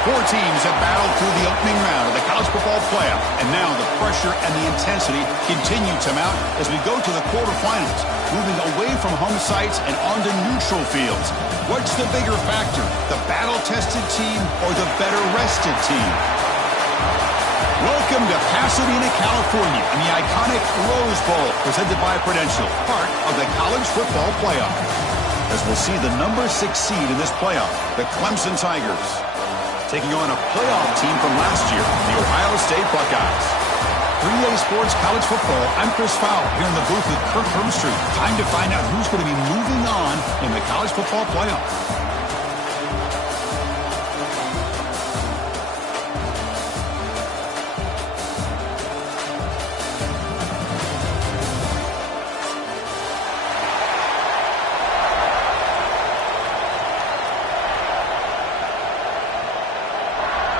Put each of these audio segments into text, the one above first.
Four teams have battled through the opening round of the college football playoff, and now the pressure and the intensity continue to mount as we go to the quarterfinals, moving away from home sites and onto neutral fields. What's the bigger factor, the battle-tested team or the better-rested team? Welcome to Pasadena, California, in the iconic Rose Bowl, presented by Prudential, part of the college football playoff. As we'll see the number 6 seed in this playoff, the Clemson Tigers, taking on a playoff team from last year, the Ohio State Buckeyes. 3A Sports College Football, I'm Chris Fowler, here in the booth with Kirk Herbstreit. Time to find out who's going to be moving on in the college football playoff.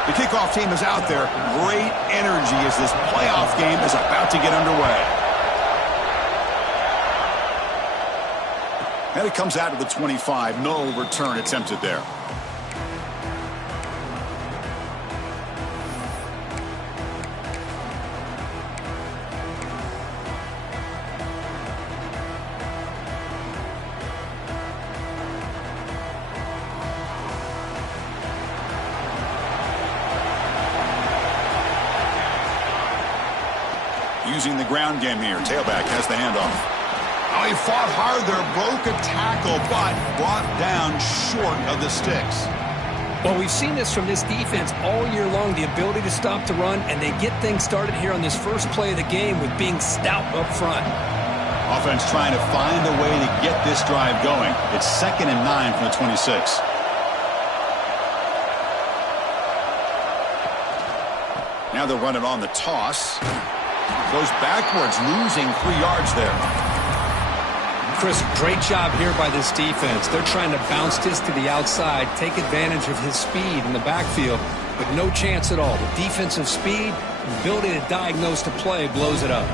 The kickoff team is out there. Great energy as this playoff game is about to get underway. And it comes out to the 25. No return attempted there. Using the ground game here. Tailback has the handoff. Oh, he fought hard there, broke a tackle, but brought down short of the sticks. Well, we've seen this from this defense all year long, the ability to stop the run, and they get things started here on this first play of the game with being stout up front. Offense trying to find a way to get this drive going. It's 2nd and 9 from the 26. Now they'll run it on the toss. Goes backwards, losing 3 yards there. Chris, great job here by this defense. They're trying to bounce this to the outside, take advantage of his speed in the backfield, but no chance at all. The defensive speed, ability to diagnose the play, blows it up.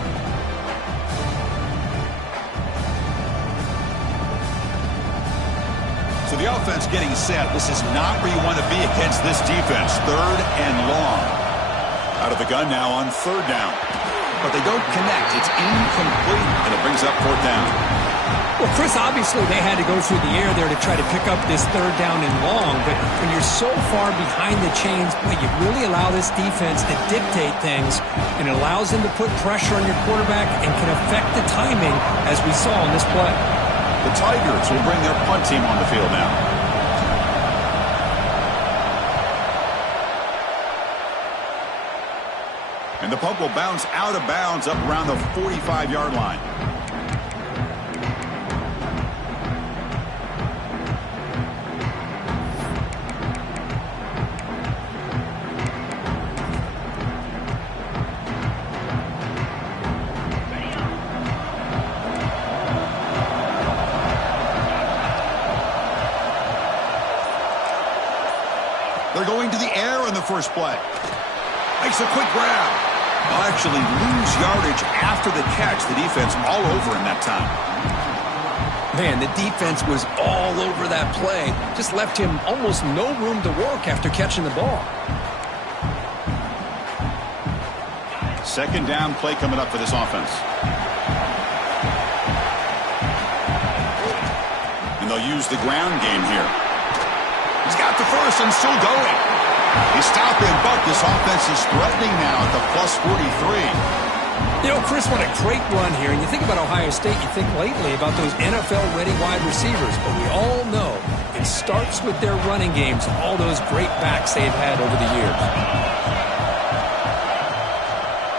So the offense getting set. This is not where you want to be against this defense. 3rd and long. Out of the gun now on 3rd down. But they don't connect. It's incomplete, and it brings up 4th down. Well, Chris, obviously they had to go through the air there to try to pick up this 3rd down and long, but when you're so far behind the chains, boy, you really allow this defense to dictate things, and it allows them to put pressure on your quarterback and can affect the timing, as we saw in this play. The Tigers will bring their punt team on the field now. And the punt will bounce out of bounds up around the 45-yard line. They're going to the air on the first play. Makes a quick grab. They'll actually lose yardage after the catch. The defense all over in that time. Man, the defense was all over that play. Just left him almost no room to work after catching the ball. 2nd down play coming up for this offense. And they'll use the ground game here. He's got the first and still going. He stopped and bucked. This offense is threatening now at the +43. You know, Chris, what a great run here. And you think about Ohio State, you think lately about those NFL-ready wide receivers. But we all know it starts with their running games, all those great backs they've had over the years.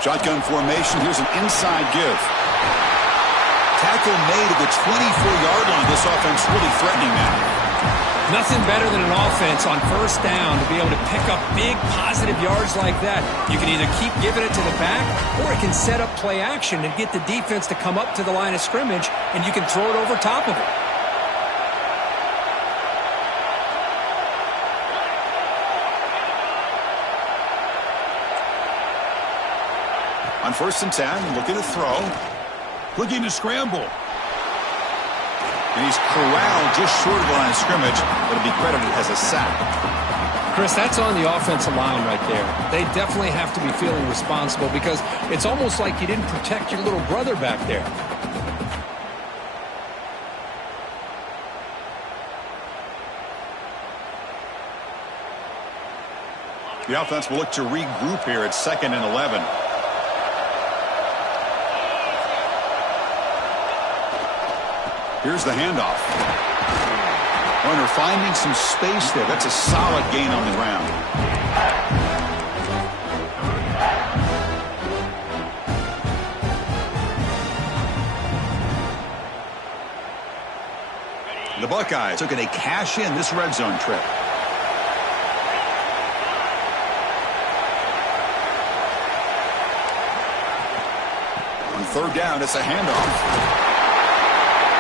Shotgun formation. Here's an inside give. Tackle made at the 24-yard line. This offense really threatening now. Nothing better than an offense on 1st down to be able to pick up big positive yards like that. You can either keep giving it to the back, or it can set up play action and get the defense to come up to the line of scrimmage, and you can throw it over top of it. On 1st and 10, looking to throw. Looking to scramble. And he's corralled just short of the line of scrimmage. It'll be credited as a sack. Chris, that's on the offensive line right there. They definitely have to be feeling responsible because it's almost like you didn't protect your little brother back there. The offense will look to regroup here at 2nd and 11. Here's the handoff. Runner finding some space there. That's a solid gain on the ground. The Buckeyes looking to cash in this red zone trip. On 3rd down, it's a handoff.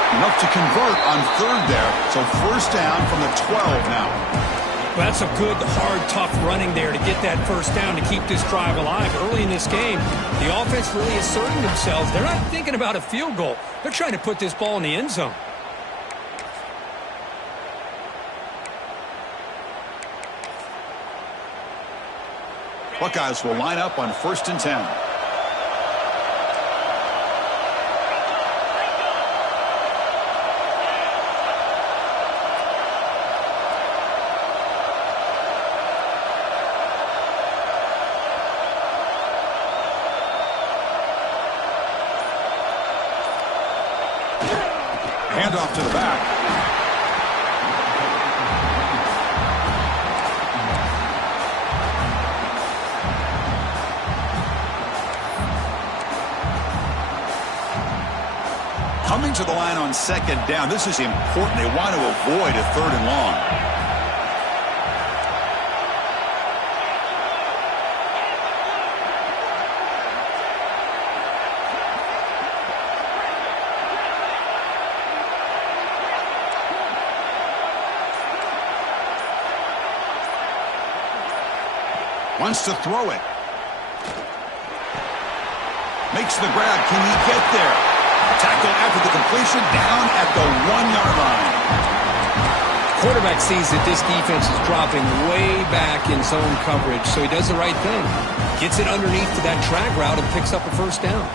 Enough to convert on 3rd there. So 1st down from the 12 now. Well, that's a good, hard, tough running there to get that 1st down to keep this drive alive. Early in this game, the offense really asserting themselves. They're not thinking about a field goal. They're trying to put this ball in the end zone. Buckeyes will line up on 1st and 10. Handoff to the back. Coming to the line on 2nd down. This is important. They want to avoid a 3rd and long. Wants to throw it. Makes the grab. Can he get there? Tackle after the completion, down at the 1-yard line. Quarterback sees that this defense is dropping way back in zone coverage, so he does the right thing. Gets it underneath to that drag route and picks up a 1st down.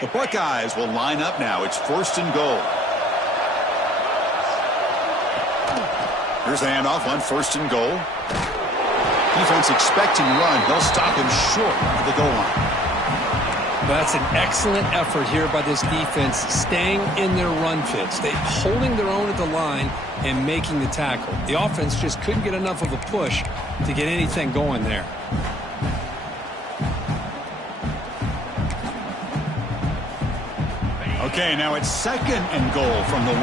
The Buckeyes will line up now. It's 1st and goal. Here's the handoff on 1st and goal. Defense expecting run. They'll stop him short of the goal line. That's an excellent effort here by this defense, staying in their run fits. They holding their own at the line and making the tackle. The offense just couldn't get enough of a push to get anything going there. Okay, now it's 2nd and goal from the 1.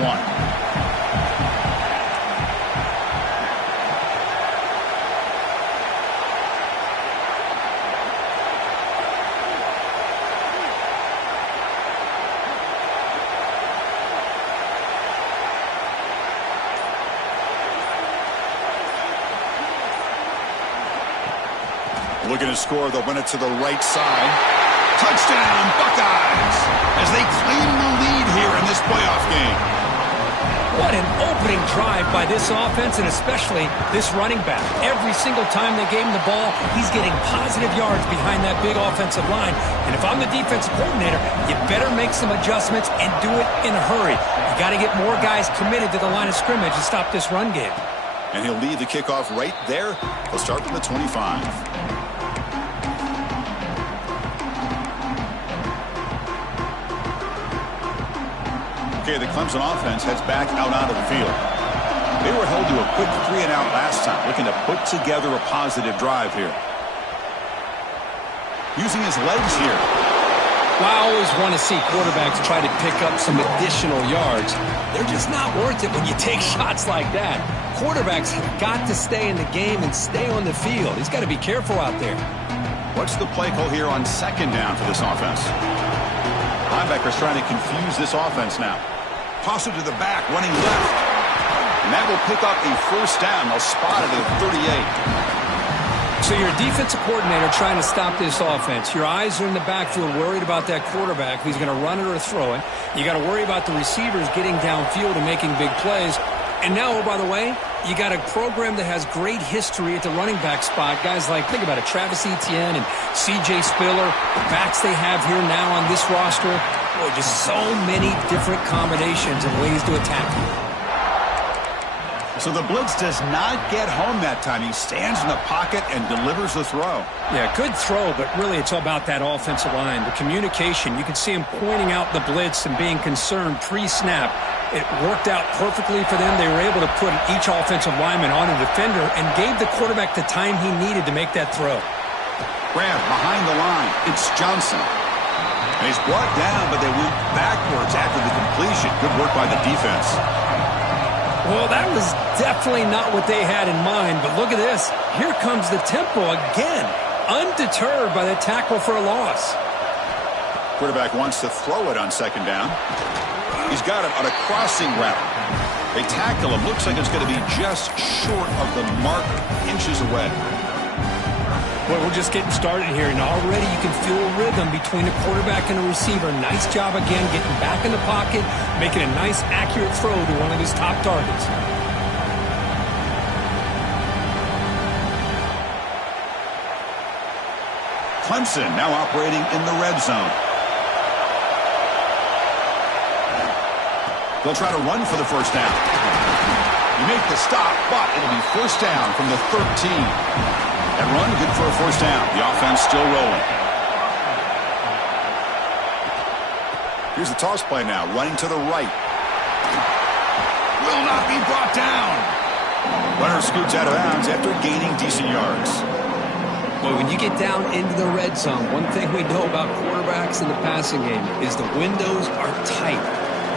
Looking to score, they'll run it to the right side. Touchdown, Buckeyes, as they claim the lead here in this playoff game. What an opening drive by this offense, and especially this running back. Every single time they gave him the ball, he's getting positive yards behind that big offensive line. And if I'm the defensive coordinator, you better make some adjustments and do it in a hurry. You got to get more guys committed to the line of scrimmage to stop this run game. And he'll lead the kickoff right there. He'll start from the 25. Okay, the Clemson offense heads back out onto the field. They were held to a quick 3-and-out last time, looking to put together a positive drive here. Using his legs here. Well, I always want to see quarterbacks try to pick up some additional yards. They're just not worth it when you take shots like that. Quarterbacks have got to stay in the game and stay on the field. He's got to be careful out there. What's the play call here on 2nd down for this offense? Linebackers trying to confuse this offense now. Toss it to the back, running left. And that will pick up a 1st down. They'll spot it at 38. So you're a defensive coordinator trying to stop this offense. Your eyes are in the backfield worried about that quarterback who's going to run it or throw it. You got to worry about the receivers getting downfield and making big plays. And now, oh, by the way, you got a program that has great history at the running back spot. Guys like, think about it, Travis Etienne and C.J. Spiller, the backs they have here now on this roster. Boy, just so many different combinations and ways to attack you. So the blitz does not get home that time. He stands in the pocket and delivers the throw. Yeah, good throw, but really it's all about that offensive line. The communication, you can see him pointing out the blitz and being concerned pre-snap. It worked out perfectly for them. They were able to put each offensive lineman on a defender and gave the quarterback the time he needed to make that throw. Grab behind the line. It's Johnson. And he's brought down, but they went backwards after the completion. Good work by the defense. Well, that was definitely not what they had in mind, but look at this. Here comes the tempo again, undeterred by the tackle for a loss. Quarterback wants to throw it on second down. He's got it on a crossing route. They tackle him. Looks like it's going to be just short of the mark, inches away. Well, we're just getting started here, and already you can feel a rhythm between a quarterback and a receiver. Nice job again getting back in the pocket, making a nice, accurate throw to one of his top targets. Clemson now operating in the red zone. They'll try to run for the first down. You make the stop, but it'll be first down from the 13. That run, good for a first down. The offense still rolling. Here's the toss play now, running to the right. Will not be brought down. Runner scoots out of bounds after gaining decent yards. Well, when you get down into the red zone, one thing we know about quarterbacks in the passing game is the windows are tight.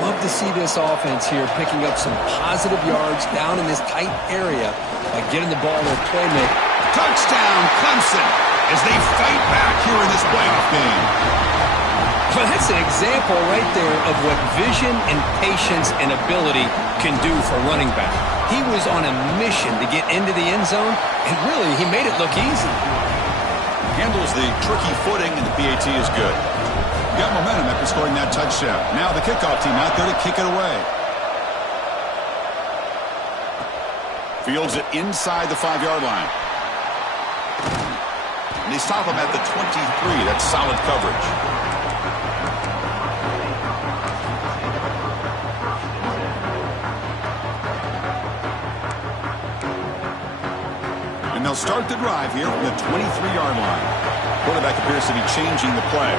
Love to see this offense here picking up some positive yards down in this tight area by getting the ball to a playmaker. Touchdown, Clemson, as they fight back here in this playoff game. Well, that's an example right there of what vision and patience and ability can do for running back. He was on a mission to get into the end zone, and really, he made it look easy. Handles the tricky footing, and the PAT is good. Got momentum after scoring that touchdown. Now the kickoff team out there to kick it away. Fields it inside the 5-yard line. And they stop him at the 23. That's solid coverage. And they'll start the drive here from the 23-yard line. Quarterback appears to be changing the play.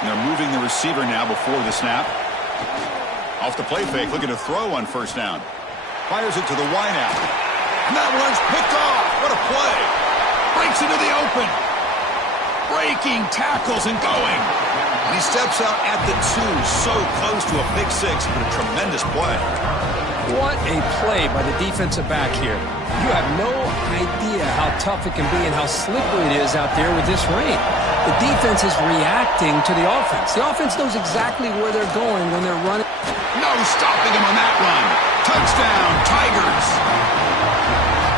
And they're moving the receiver now before the snap. Off the play fake, looking to throw on first down. Fires it to the wideout. And that one's picked off. What a play. Breaks into the open. Breaking tackles and going. And he steps out at the 2, so close to a big 6, but a tremendous play. What a play by the defensive back here. You have no idea how tough it can be and how slippery it is out there with this rain. The defense is reacting to the offense. The offense knows exactly where they're going when they're running. No stopping him on that run. Touchdown, Tigers.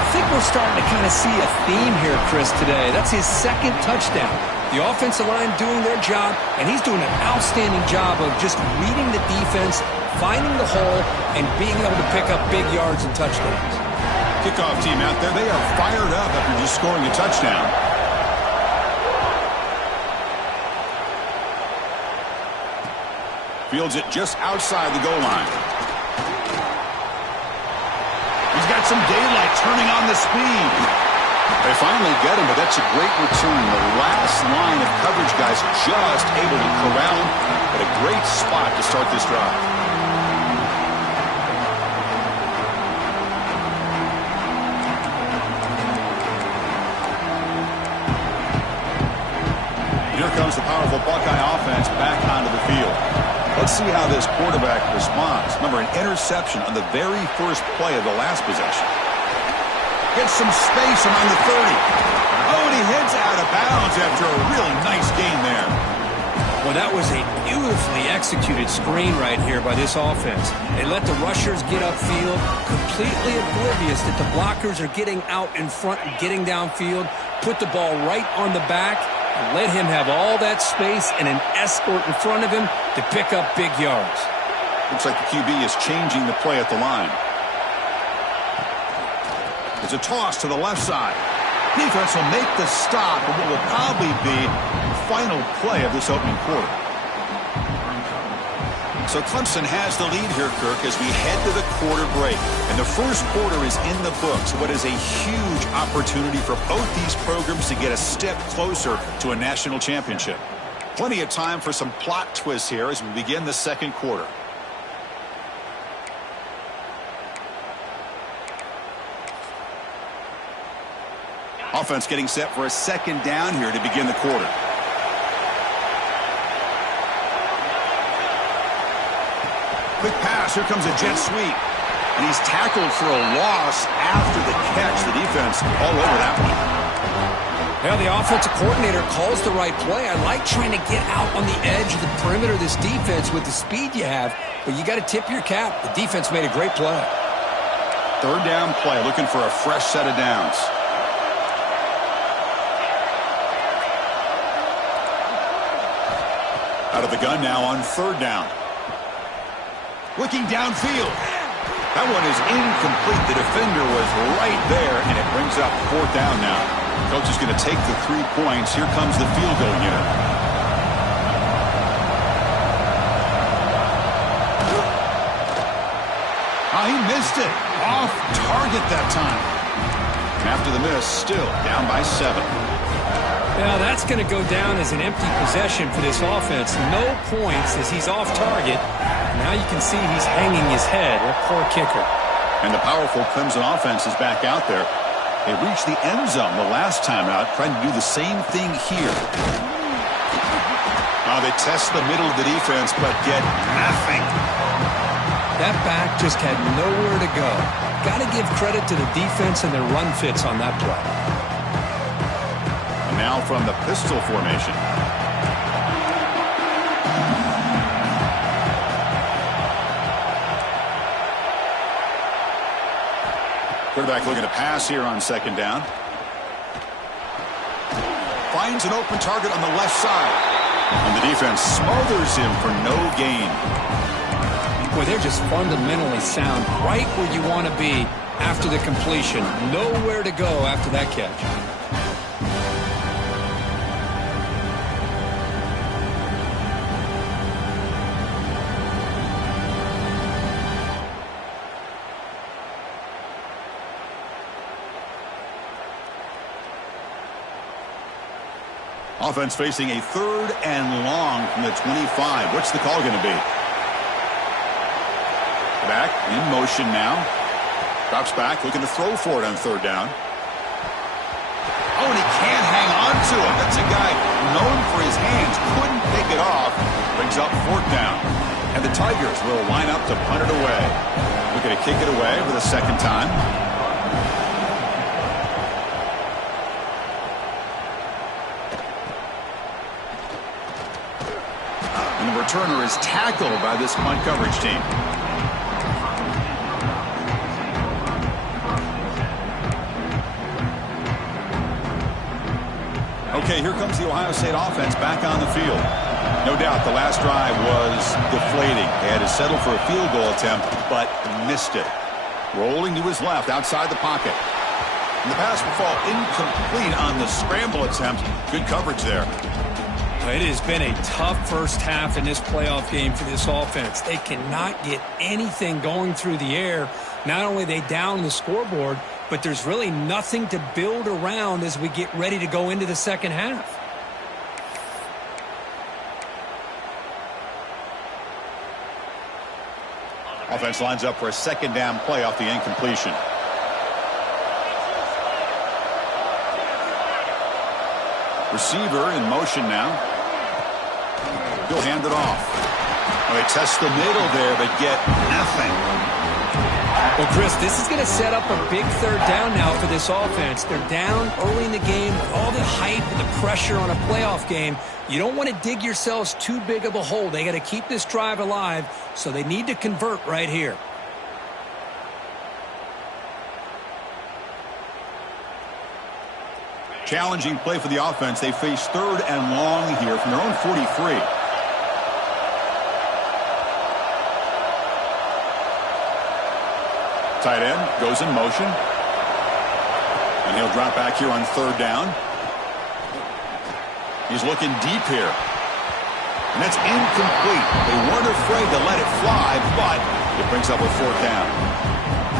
I think we're starting to kind of see a theme here, Chris, today. That's his second touchdown. The offensive line doing their job, and he's doing an outstanding job of just reading the defense, finding the hole, and being able to pick up big yards and touchdowns. Kickoff team out there, they are fired up after just scoring a touchdown. Fields it just outside the goal line. He's got some daylight turning on the speed. They finally get him, but that's a great return. The last line of coverage guys just able to corral him at a great spot to start this drive. Here comes the powerful Buckeye offense back onto the field. Let's see how this quarterback responds. Remember, an interception on the very first play of the last possession. Gets some space around the 30. Oh, and he heads out of bounds after a really nice gain there. Well, that was a beautifully executed screen right here by this offense. They let the rushers get upfield, completely oblivious that the blockers are getting out in front and getting downfield, put the ball right on the back, and let him have all that space and an escort in front of him to pick up big yards. Looks like the QB is changing the play at the line. It's a toss to the left side. Defense will make the stop of what will probably be the final play of this opening quarter. So Clemson has the lead here, Kirk, as we head to the quarter break. And the first quarter is in the books. What is a huge opportunity for both these programs to get a step closer to a national championship. Plenty of time for some plot twists here as we begin the second quarter. Offense getting set for a second down here to begin the quarter. Quick pass. Here comes a jet sweep. And he's tackled for a loss after the catch. The defense all over that one. Well, the offensive coordinator calls the right play. I like trying to get out on the edge of the perimeter of this defense with the speed you have, but you got to tip your cap. The defense made a great play. Third down play, looking for a fresh set of downs. Out of the gun now on third down. Looking downfield. That one is incomplete. The defender was right there, and it brings up fourth down now. Coach is going to take the 3 points. Here comes the field goal unit. He missed it. Off target that time. After the miss, still down by 7. Now that's going to go down as an empty possession for this offense. No points as he's off target. Now you can see he's hanging his head. A poor kicker. And the powerful Clemson offense is back out there. They reached the end zone the last time out, trying to do the same thing here. They test the middle of the defense, but get nothing. That back just had nowhere to go. Got to give credit to the defense and their run fits on that play. Now from the pistol formation. Quarterback looking to pass here on second down. Finds an open target on the left side. And the defense smothers him for no gain. Boy, they're just fundamentally sound right where you want to be after the completion. Nowhere to go after that catch. Offense facing a third and long from the 25. What's the call going to be? Back in motion now. Drops back, looking to throw for it on third down. Oh, and he can't hang on to it. That's a guy known for his hands. Couldn't pick it off. Brings up fourth down. And the Tigers will line up to punt it away. Looking to kick it away for the second time. And the returner is tackled by this punt coverage team. Okay, here comes the Ohio State offense back on the field. No doubt the last drive was deflating. They had to settle for a field goal attempt, but missed it. Rolling to his left outside the pocket. And the pass will fall incomplete on the scramble attempt. Good coverage there. It has been a tough first half in this playoff game for this offense. They cannot get anything going through the air. Not only are they down the scoreboard, but there's really nothing to build around as we get ready to go into the second half. Offense lines up for a second down play off the incompletion. Receiver in motion now. He'll hand it off. Well, they test the middle there, but get nothing. Well, Chris, this is going to set up a big third down now for this offense. They're down early in the game with all the hype and the pressure on a playoff game. You don't want to dig yourselves too big of a hole. They got to keep this drive alive, so they need to convert right here. Challenging play for the offense. They face third and long here from their own 43. Tight end goes in motion. And he'll drop back here on third down. He's looking deep here. And that's incomplete. They weren't afraid to let it fly, but it brings up a fourth down.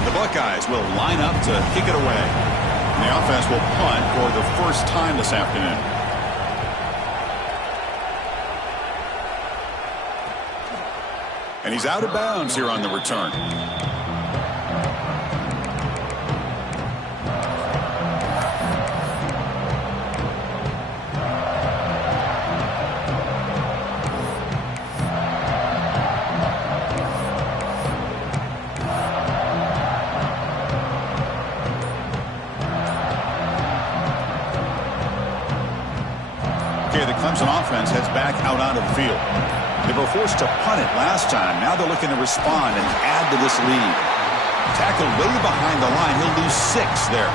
The Buckeyes will line up to kick it away. And the offense will punt for the first time this afternoon. And he's out of bounds here on the return. Clemson offense heads back out onto the field. They were forced to punt it last time. Now they're looking to respond and add to this lead. Tackled way behind the line. He'll lose 6 there.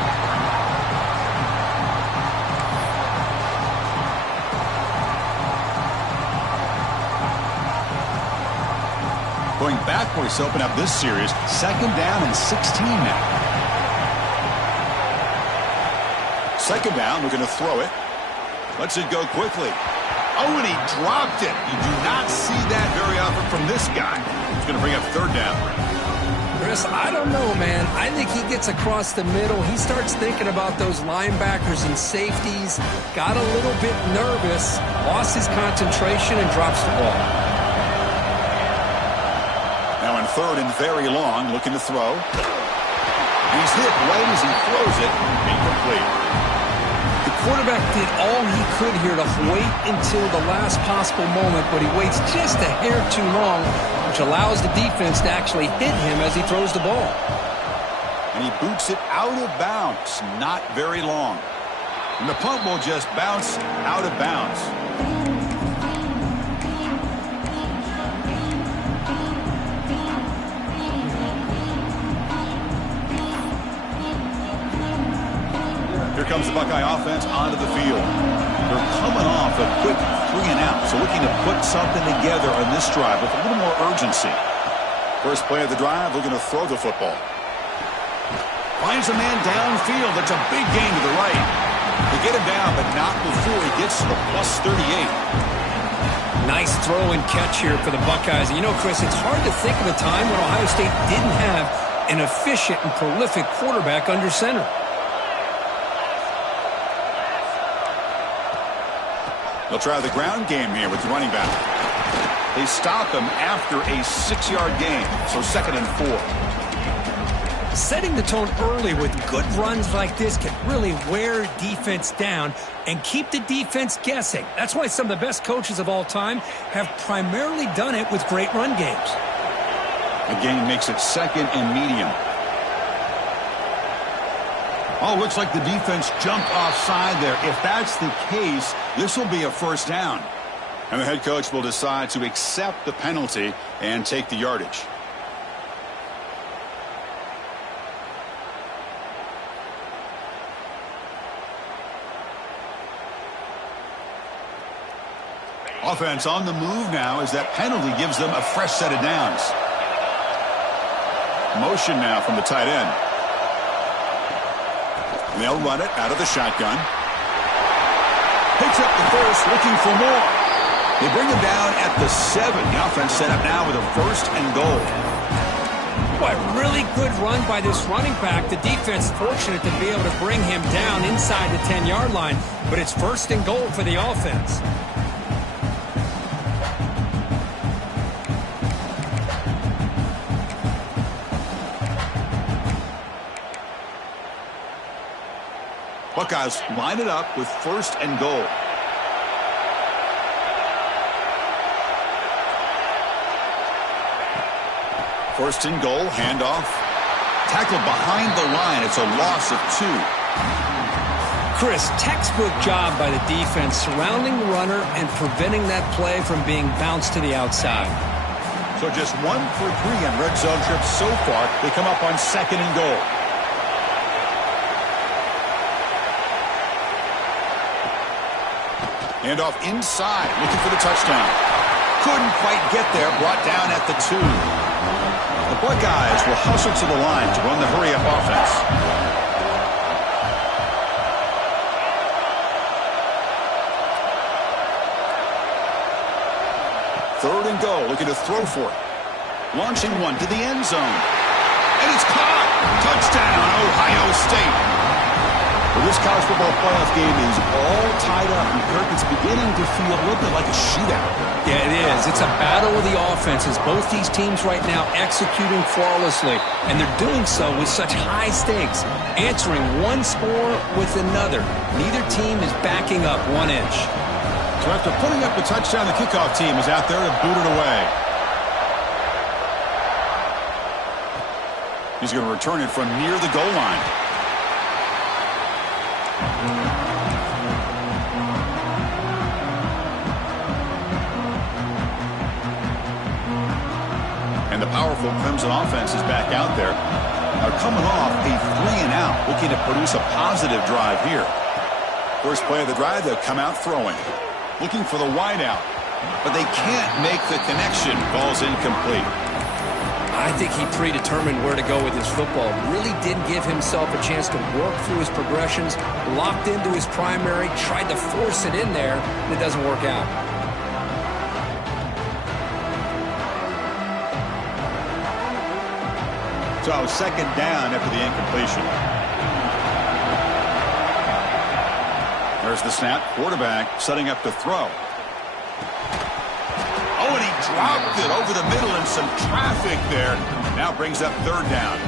Going backwards to open up this series. 2nd down and 16 now. 2nd down. We're going to throw it. Lets it go quickly. Oh, and he dropped it. You do not see that very often from this guy. He's going to bring up third down. Chris, I don't know, man. I think he gets across the middle. He starts thinking about those linebackers and safeties. Got a little bit nervous. Lost his concentration and drops the ball. Now in third and very long, looking to throw. And he's hit right as he throws it. Incomplete. Quarterback did all he could here to wait until the last possible moment, but he waits just a hair too long, which allows the defense to actually hit him as he throws the ball. And he boots it out of bounds. Not very long. And the punt will just bounce out of bounds. Here comes the Buckeye offense onto the field. They're coming off a quick 3 and out, so looking to put something together on this drive with a little more urgency. First play of the drive, looking to throw the football. Finds a man downfield. That's a big gain to the right. They get him down, but not before he gets to the +38. Nice throw and catch here for the Buckeyes. And you know, Chris, it's hard to think of a time when Ohio State didn't have an efficient and prolific quarterback under center. They'll try the ground game here with the running back. They stop him after a 6-yard gain, so 2nd and 4. Setting the tone early with good runs like this can really wear defense down and keep the defense guessing. That's why some of the best coaches of all time have primarily done it with great run games. The gain makes it 2nd and medium. Oh, looks like the defense jumped offside there. If that's the case, this will be a first down. And the head coach will decide to accept the penalty and take the yardage. Offense on the move now as that penalty gives them a fresh set of downs. Motion now from the tight end. They'll run it out of the shotgun. Picks up the first, looking for more. They bring him down at the 7. The offense set up now with a 1st and goal. Boy, really good run by this running back. The defense fortunate to be able to bring him down inside the 10-yard line, but it's 1st and goal for the offense. Buckeyes line it up with 1st and goal. First and goal, handoff. tackled behind the line. It's a loss of 2. Chris, textbook job by the defense surrounding the runner and preventing that play from being bounced to the outside. So just 1 for 3 on red zone trips so far. They come up on 2nd and goal. Hand off inside, looking for the touchdown. Couldn't quite get there, brought down at the 2. The Buckeyes will hustle to the line to run the hurry-up offense. Third and goal, looking to throw for it. Launching one to the end zone. And it's caught! Touchdown, Ohio State! Well, this college football playoff game is all tied up, and Kirk, it's beginning to feel a little bit like a shootout. Yeah, it is. It's a battle of the offenses. Both these teams right now executing flawlessly, and they're doing so with such high stakes, answering one score with another. Neither team is backing up 1 inch. So after putting up the touchdown, the kickoff team is out there to boot it away. He's going to return it from near the goal line. And the powerful Clemson offense is back out there. They're coming off a 3-and-out, looking to produce a positive drive here. First play of the drive, they'll come out throwing. Looking for the wideout, but they can't make the connection. Ball's incomplete. I think he predetermined where to go with his football. Really didn't give himself a chance to work through his progressions. Locked into his primary, tried to force it in there, and it doesn't work out. So 2nd down after the incompletion. There's the snap. Quarterback setting up to throw. Oh, and he dropped it over the middle and some traffic there. Now brings up 3rd down.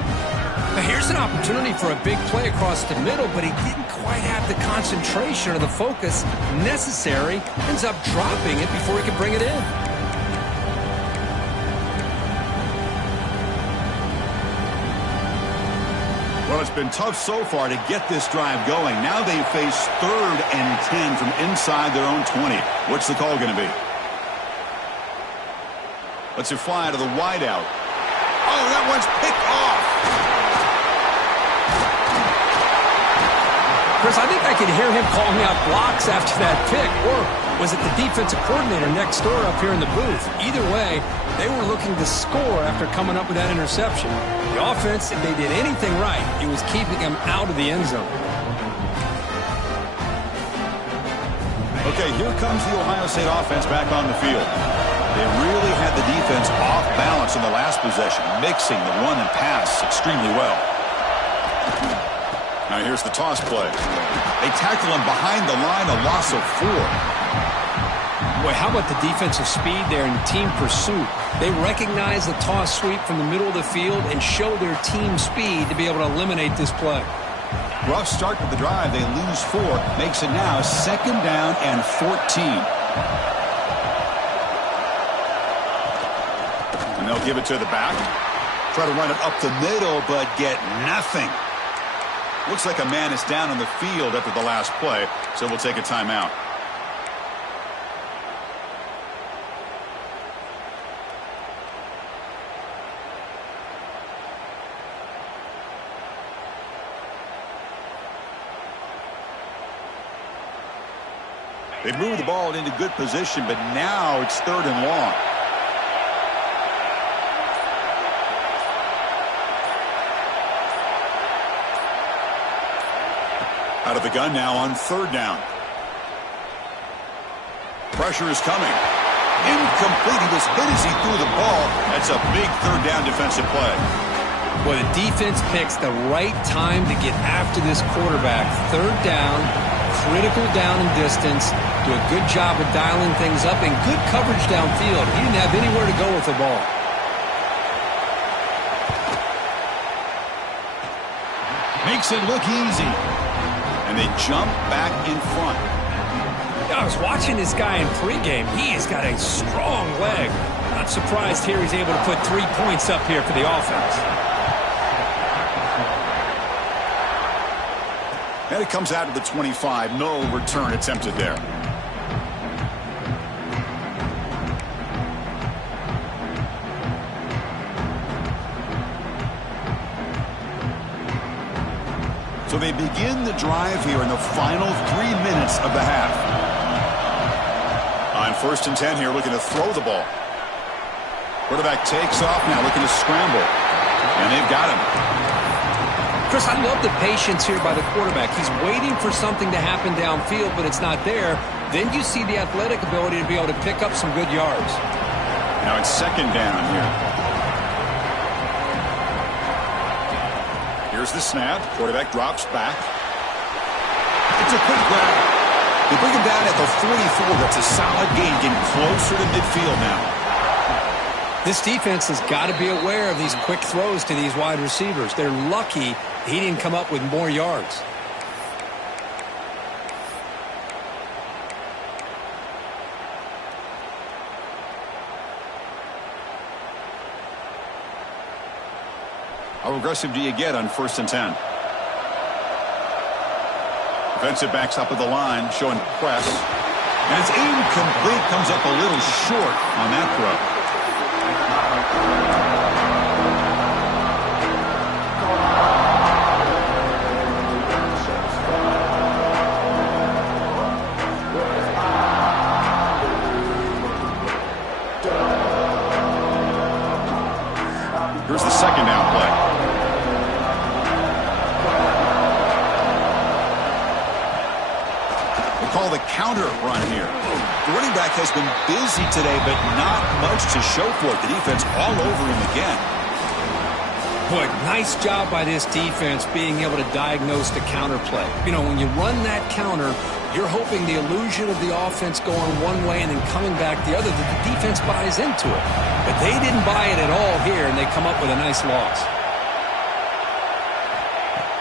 Now here's an opportunity for a big play across the middle, but he didn't quite have the concentration or the focus necessary. Ends up dropping it before he could bring it in. Well, it's been tough so far to get this drive going. Now they face 3rd and 10 from inside their own 20. What's the call going to be? Let's it fly to the wideout. Oh, that one's picked off. Chris, I think I could hear him calling out blocks after that pick. Or was it the defensive coordinator next door up here in the booth? Either way, they were looking to score after coming up with that interception. The offense, if they did anything right, it was keeping them out of the end zone. Okay, here comes the Ohio State offense back on the field. They really had the defense off balance in the last possession, mixing the run and pass extremely well. Now here's the toss play. They tackle him behind the line, a loss of 4. Boy, how about the defensive speed there and team pursuit? They recognize the toss sweep from the middle of the field and show their team speed to be able to eliminate this play. Rough start to the drive. They lose 4. Makes it now 2nd down and 14. And they'll give it to the back. Try to run it up the middle, but get nothing. Looks like a man is down on the field after the last play, so we'll take a timeout. They moved the ball into good position, but now it's 3rd and long. Out of the gun now on 3rd down. Pressure is coming. Incomplete. He was hit as he threw the ball. That's a big 3rd down defensive play. Well, the defense picks the right time to get after this quarterback. 3rd down, critical down and distance. Do a good job of dialing things up and good coverage downfield. He didn't have anywhere to go with the ball. Makes it look easy. And they jump back in front. I was watching this guy in pregame. He has got a strong leg. Not surprised here he's able to put 3 points up here for the offense. And it comes out of the 25. No return attempted there. So they begin the drive here in the final 3 minutes of the half. On 1st and 10 here, looking to throw the ball. Quarterback takes off now, looking to scramble. And they've got him. Chris, I love the patience here by the quarterback. He's waiting for something to happen downfield, but it's not there. Then you see the athletic ability to be able to pick up some good yards. Now it's 2nd down here. Here's the snap. Quarterback drops back. It's a quick grab. They bring him down at the 44. That's a solid gain, getting closer to midfield now. This defense has got to be aware of these quick throws to these wide receivers. They're lucky he didn't come up with more yards. How aggressive do you get on 1st and 10? Defensive backs up at the line, showing press. And it's incomplete, comes up a little short on that throw. Here's the 2nd down play. Call the counter run here. The running back has been busy today, but not much to show for it. The defense all over him again. Boy, nice job by this defense being able to diagnose the counter play. You know, when you run that counter, you're hoping the illusion of the offense going one way and then coming back the other, that the defense buys into it. But they didn't buy it at all here, and they come up with a nice loss.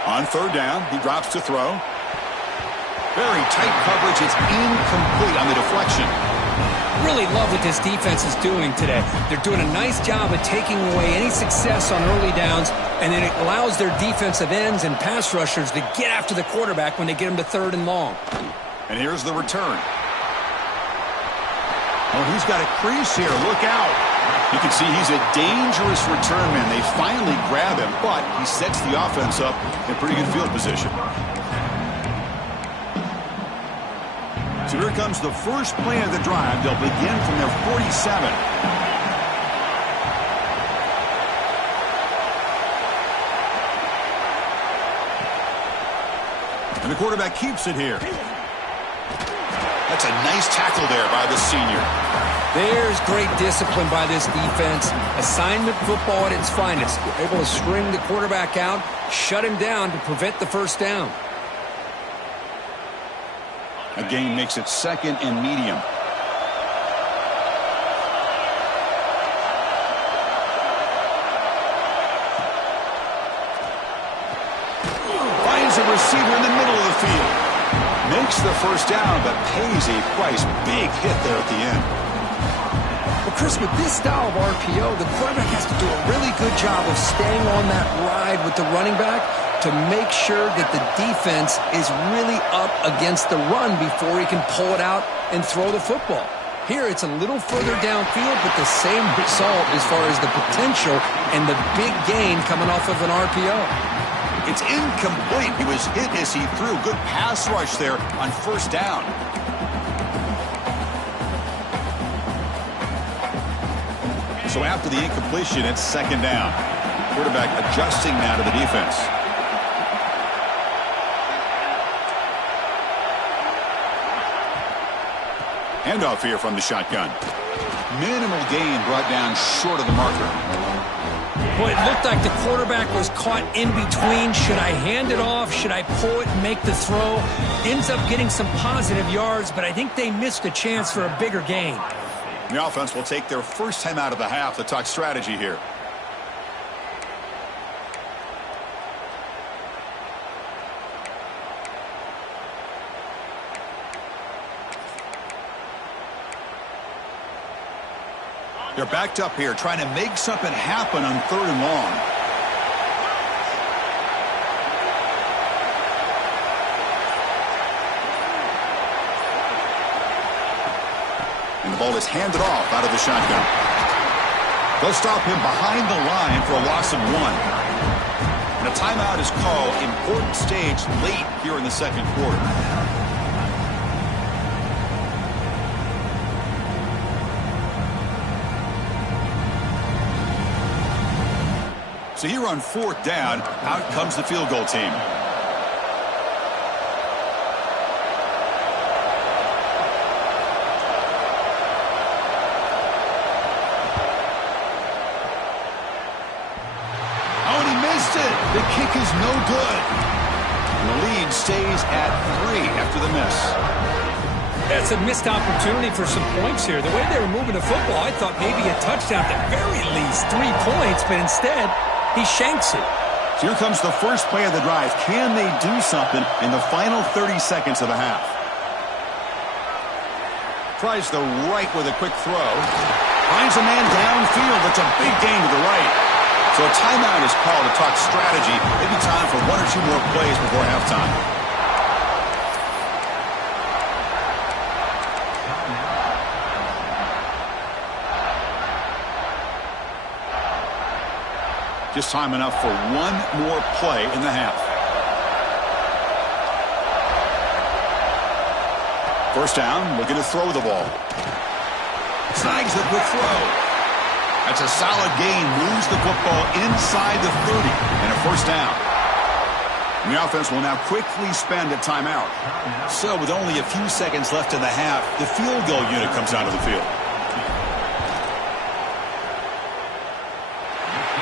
On 3rd down, he drops to throw. Very tight coverage. It's incomplete on the deflection. Really love what this defense is doing today. They're doing a nice job of taking away any success on early downs, and then it allows their defensive ends and pass rushers to get after the quarterback when they get him to 3rd and long. And here's the return. Oh, he's got a crease here. Look out. You can see he's a dangerous return man. They finally grab him, but he sets the offense up in pretty good field position. So here comes the first play of the drive. They'll begin from their 47. And the quarterback keeps it here. That's a nice tackle there by the senior. There's great discipline by this defense. Assignment football at its finest. They're able to string the quarterback out, shut him down to prevent the 1st down. A gain makes it 2nd and medium. Finds a receiver in the middle of the field. Makes the 1st down, but pays a price. Big hit there at the end. Well, Chris, with this style of RPO, the quarterback has to do a really good job of staying on that ride with the running back to make sure that the defense is really up against the run before he can pull it out and throw the football. Here, it's a little further downfield, but the same result as far as the potential and the big gain coming off of an RPO. It's incomplete. He was hit as he threw. Good pass rush there on 1st down. So after the incompletion, it's 2nd down. Quarterback adjusting now to the defense. Handoff here from the shotgun. Minimal gain brought down short of the marker. Boy, it looked like the quarterback was caught in between. Should I hand it off? Should I pull it and make the throw? Ends up getting some positive yards, but I think they missed a chance for a bigger gain. The offense will take their first time out of the half to talk strategy here. They're backed up here, trying to make something happen on 3rd and long. And the ball is handed off out of the shotgun. They'll stop him behind the line for a loss of 1. And a timeout is called. Important stage late here in the second quarter. So here on 4th down, out comes the field goal team. The kick is no good. And the lead stays at 3 after the miss. That's a missed opportunity for some points here. The way they were moving the football, I thought maybe a touchdown, at the very least 3 points, but instead he shanks it. So here comes the first play of the drive. Can they do something in the final 30 seconds of the half? Tries the right with a quick throw. Finds a man downfield. That's a big gain to the right. So a timeout is called to talk strategy. Maybe time for 1 or 2 more plays before halftime. Just time enough for 1 more play in the half. First down, looking to throw the ball. Snags the quick throw. That's a solid gain. Moves the football inside the 30 and a first down. And the offense will now quickly spend a timeout. So with only a few seconds left in the half, the field goal unit comes out of the field.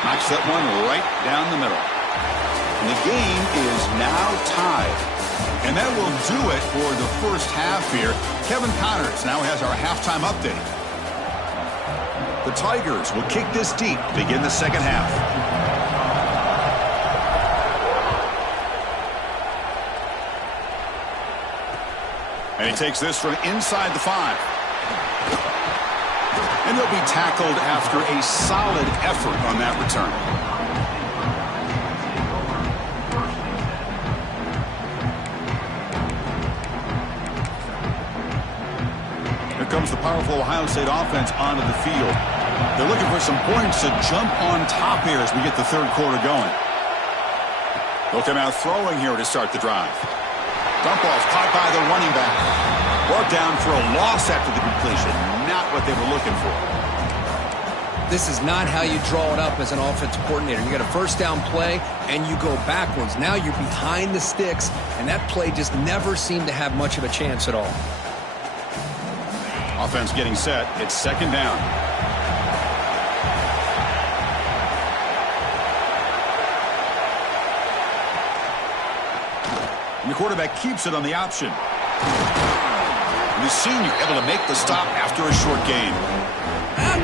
Knocks that one right down the middle. And the game is now tied. And that will do it for the first half here. Kevin Connors now has our halftime update. The Tigers will kick this deep to begin the second half. And he takes this from inside the 5. And he'll be tackled after a solid effort on that return. Here comes the powerful Ohio State offense onto the field. They're looking for some points to jump on top here as we get the third quarter going. They'll come out throwing here to start the drive. Dump off caught by the running back. Brought down for a loss after the completion. Not what they were looking for. This is not how you draw it up as an offensive coordinator. You got a first down play, and you go backwards. Now you're behind the sticks, and that play just never seemed to have much of a chance at all. Offense getting set. It's second down. And the quarterback keeps it on the option. And the senior able to make the stop after a short gain.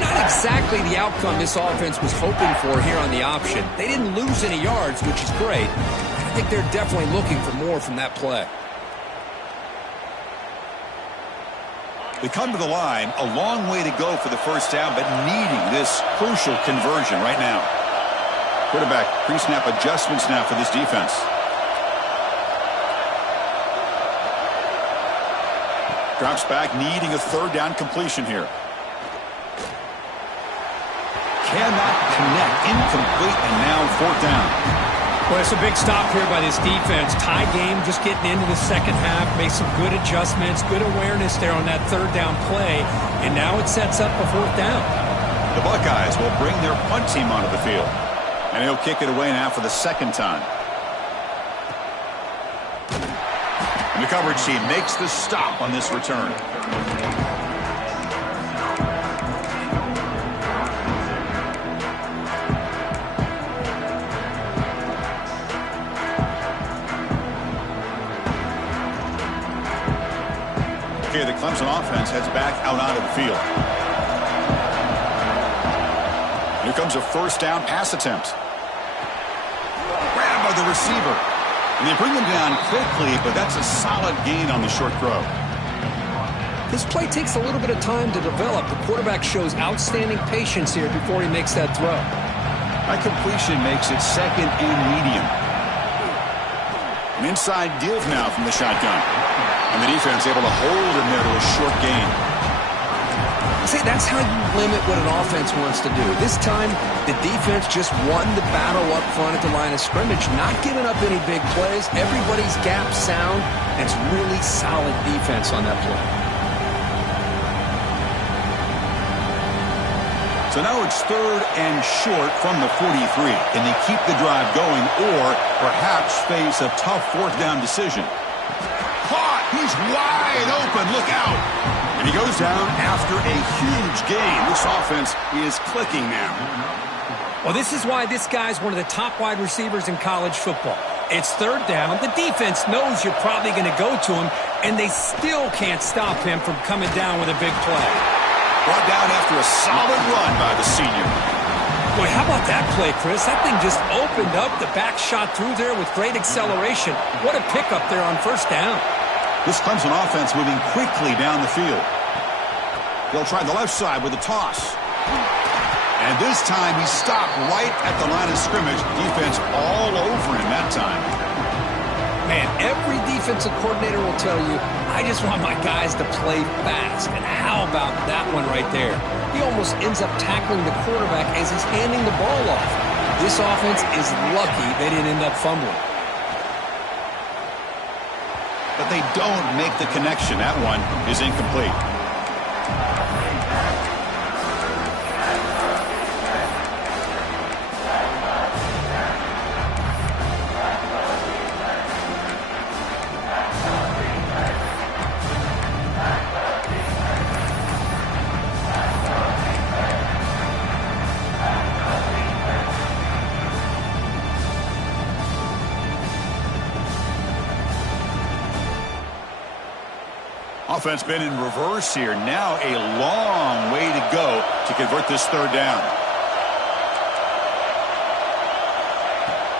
Not exactly the outcome this offense was hoping for here on the option. They didn't lose any yards, which is great. I think they're definitely looking for more from that play. They come to the line, a long way to go for the first down, but needing this crucial conversion right now. Quarterback pre-snap adjustments now for this defense. Drops back, needing a third down completion here. Cannot connect, incomplete, and now fourth down. Well, it's a big stop here by this defense. Tie game, just getting into the second half. Made some good adjustments, good awareness there on that third down play. And now it sets up a fourth down. The Buckeyes will bring their punt team onto the field. And he'll kick it away now for the second time. And the coverage team makes the stop on this return. Okay, the Clemson offense heads back out onto the field. Here comes a first down pass attempt. Grabbed by the receiver. And they bring him down quickly, but that's a solid gain on the short throw. This play takes a little bit of time to develop. The quarterback shows outstanding patience here before he makes that throw. That completion makes it second and medium. An inside give now from the shotgun. And the defense able to hold him there to a short gain. See, that's how you limit what an offense wants to do. This time, the defense just won the battle up front at the line of scrimmage, not giving up any big plays. Everybody's gap sound, and it's really solid defense on that play. So now it's 3rd and short from the 43. Can they keep the drive going or perhaps face a tough 4th down decision? Caught! He's wide open. Look out! And he goes down after a huge gain. This offense is clicking now. Well, this is why this guy's one of the top wide receivers in college football. It's 3rd down. The defense knows you're probably going to go to him, and they still can't stop him from coming down with a big play. Brought down after a solid run by the senior. Boy, how about that play, Chris? That thing just opened up. The back shot through there with great acceleration. What a pickup there on 1st down. This Clemson offense moving quickly down the field. They'll try the left side with a toss. And this time he stopped right at the line of scrimmage. Defense all over him that time. Man, every defensive coordinator will tell you, I just want my guys to play fast. And how about that one right there? He almost ends up tackling the quarterback as he's handing the ball off. This offense is lucky they didn't end up fumbling. But they don't make the connection. That one is incomplete. Offense been in reverse here. Now a long way to go to convert this 3rd down.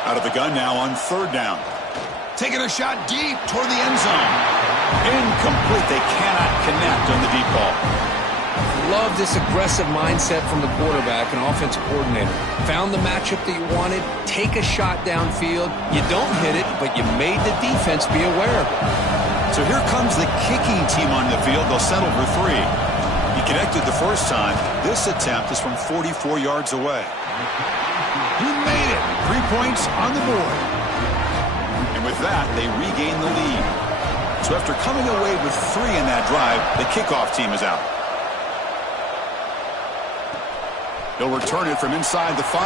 Out of the gun now on 3rd down. Taking a shot deep toward the end zone. Incomplete. They cannot connect on the deep ball. Love this aggressive mindset from the quarterback and offensive coordinator. Found the matchup that you wanted. Take a shot downfield. You don't hit it, but you made the defense be aware of it. So here comes the kicking team on the field. They'll settle for 3. He connected the first time. This attempt is from 44 yards away. He made it. 3 points on the board. And with that, they regain the lead. So after coming away with 3 in that drive, the kickoff team is out. He'll return it from inside the 5.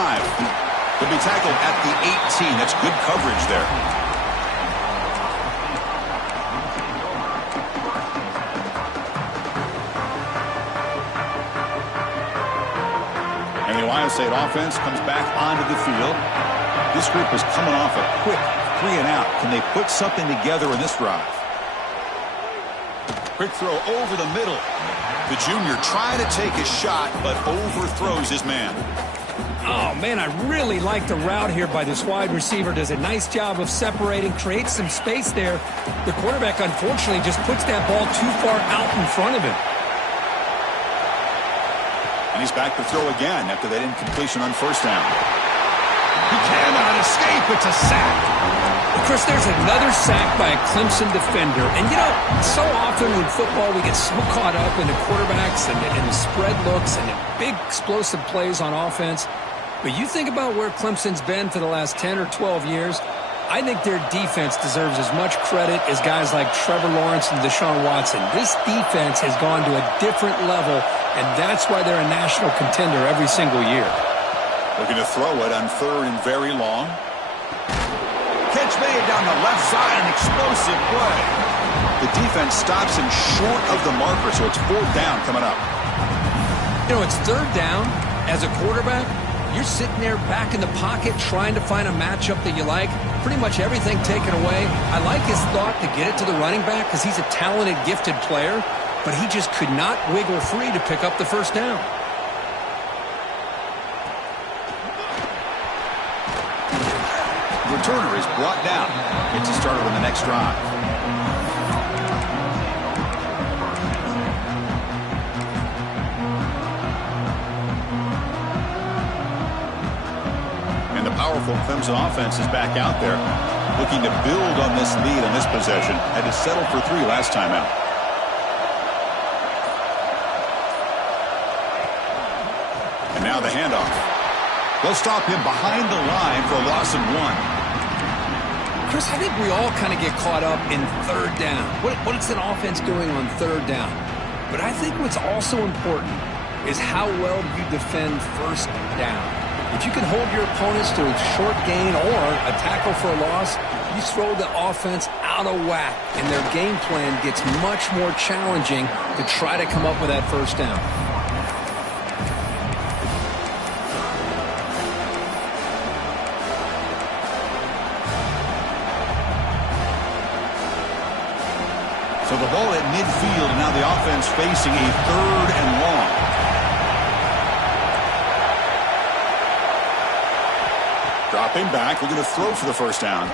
He'll be tackled at the 18. That's good coverage there. And the Ohio State offense comes back onto the field. This group is coming off a quick 3 and out. Can they put something together in this drive? Quick throw over the middle. The junior trying to take a shot, but overthrows his man. Oh, man, I really like the route here by this wide receiver. Does a nice job of separating, creates some space there. The quarterback, unfortunately, just puts that ball too far out in front of him. And he's back to throw again after that incompletion on 1st down. He cannot escape. It's a sack. Chris, there's another sack by a Clemson defender. And, you know, so often in football we get so caught up in the quarterbacks and the spread looks and the big explosive plays on offense. But you think about where Clemson's been for the last 10 or 12 years, I think their defense deserves as much credit as guys like Trevor Lawrence and Deshaun Watson. This defense has gone to a different level, and that's why they're a national contender every single year. Looking to throw it on 3rd and very long. Catch made down the left side, an explosive play. The defense stops him short of the marker, so it's 4th down coming up. You know, it's 3rd down. As a quarterback, you're sitting there back in the pocket trying to find a matchup that you like. Pretty much everything taken away. I like his thought to get it to the running back because he's a talented, gifted player, but he just could not wiggle free to pick up the 1st down. Returner is brought down. Gets us started on the next drive. And the powerful Clemson offense is back out there, looking to build on this lead on this possession. Had to settle for 3 last time out. Now the handoff. They'll stop him behind the line for a loss of 1. Chris, I think we all kind of get caught up in third down. What's an offense doing on third down? But I think what's also important is how well you defend first down. If you can hold your opponents to a short gain or a tackle for a loss, you throw the offense out of whack, and their game plan gets much more challenging to try to come up with that first down. So the ball at midfield, and now the offense facing a 3rd and long. Dropping back, we're going to throw for the first down.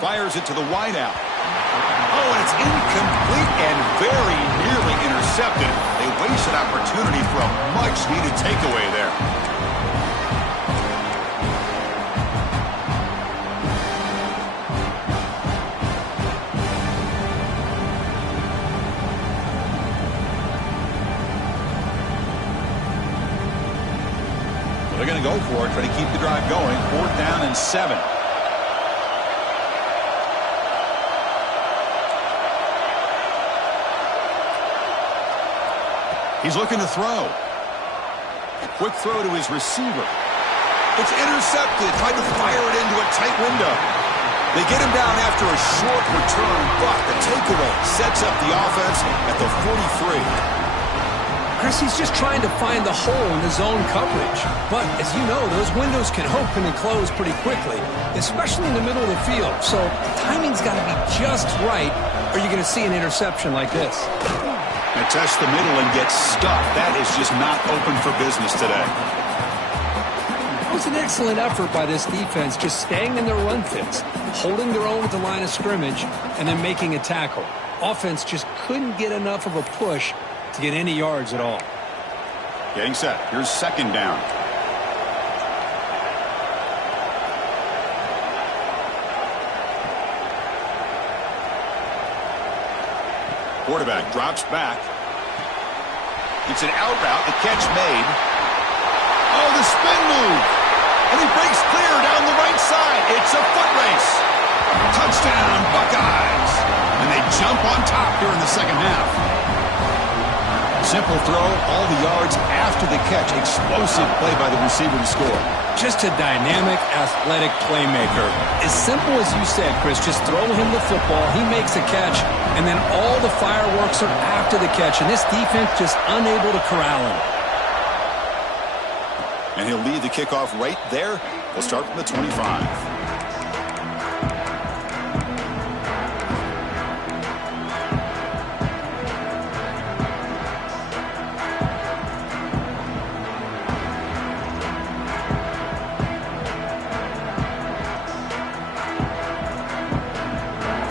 Fires it to the wideout. Oh, and it's incomplete and very nearly intercepted. They wasted opportunity for a much-needed takeaway there. They're going to go for it, try to keep the drive going. 4th down and 7. He's looking to throw. Quick throw to his receiver. It's intercepted. Tried to fire it into a tight window. They get him down after a short return, but the takeaway sets up the offense at the 43. Chris, he's just trying to find the hole in the zone coverage. But, as you know, those windows can open and close pretty quickly, especially in the middle of the field. So the timing's got to be just right, or you're going to see an interception like this. And test the middle and get stuffed. That is just not open for business today. It was an excellent effort by this defense, just staying in their run fits, holding their own at the line of scrimmage, and then making a tackle. Offense just couldn't get enough of a push to get any yards at all. Getting set. Here's 2nd down. Quarterback drops back. It's an out route. The catch made. Oh, the spin move. And he breaks clear down the right side. It's a foot race. Touchdown, Buckeyes. And they jump on top here in the second half. Simple throw, all the yards after the catch. Explosive play by the receiver to score. Just a dynamic, athletic playmaker. As simple as you said, Chris, just throw him the football, he makes a catch, and then all the fireworks are after the catch, and this defense just unable to corral him. And he'll lead the kickoff right there. We'll start from the 25.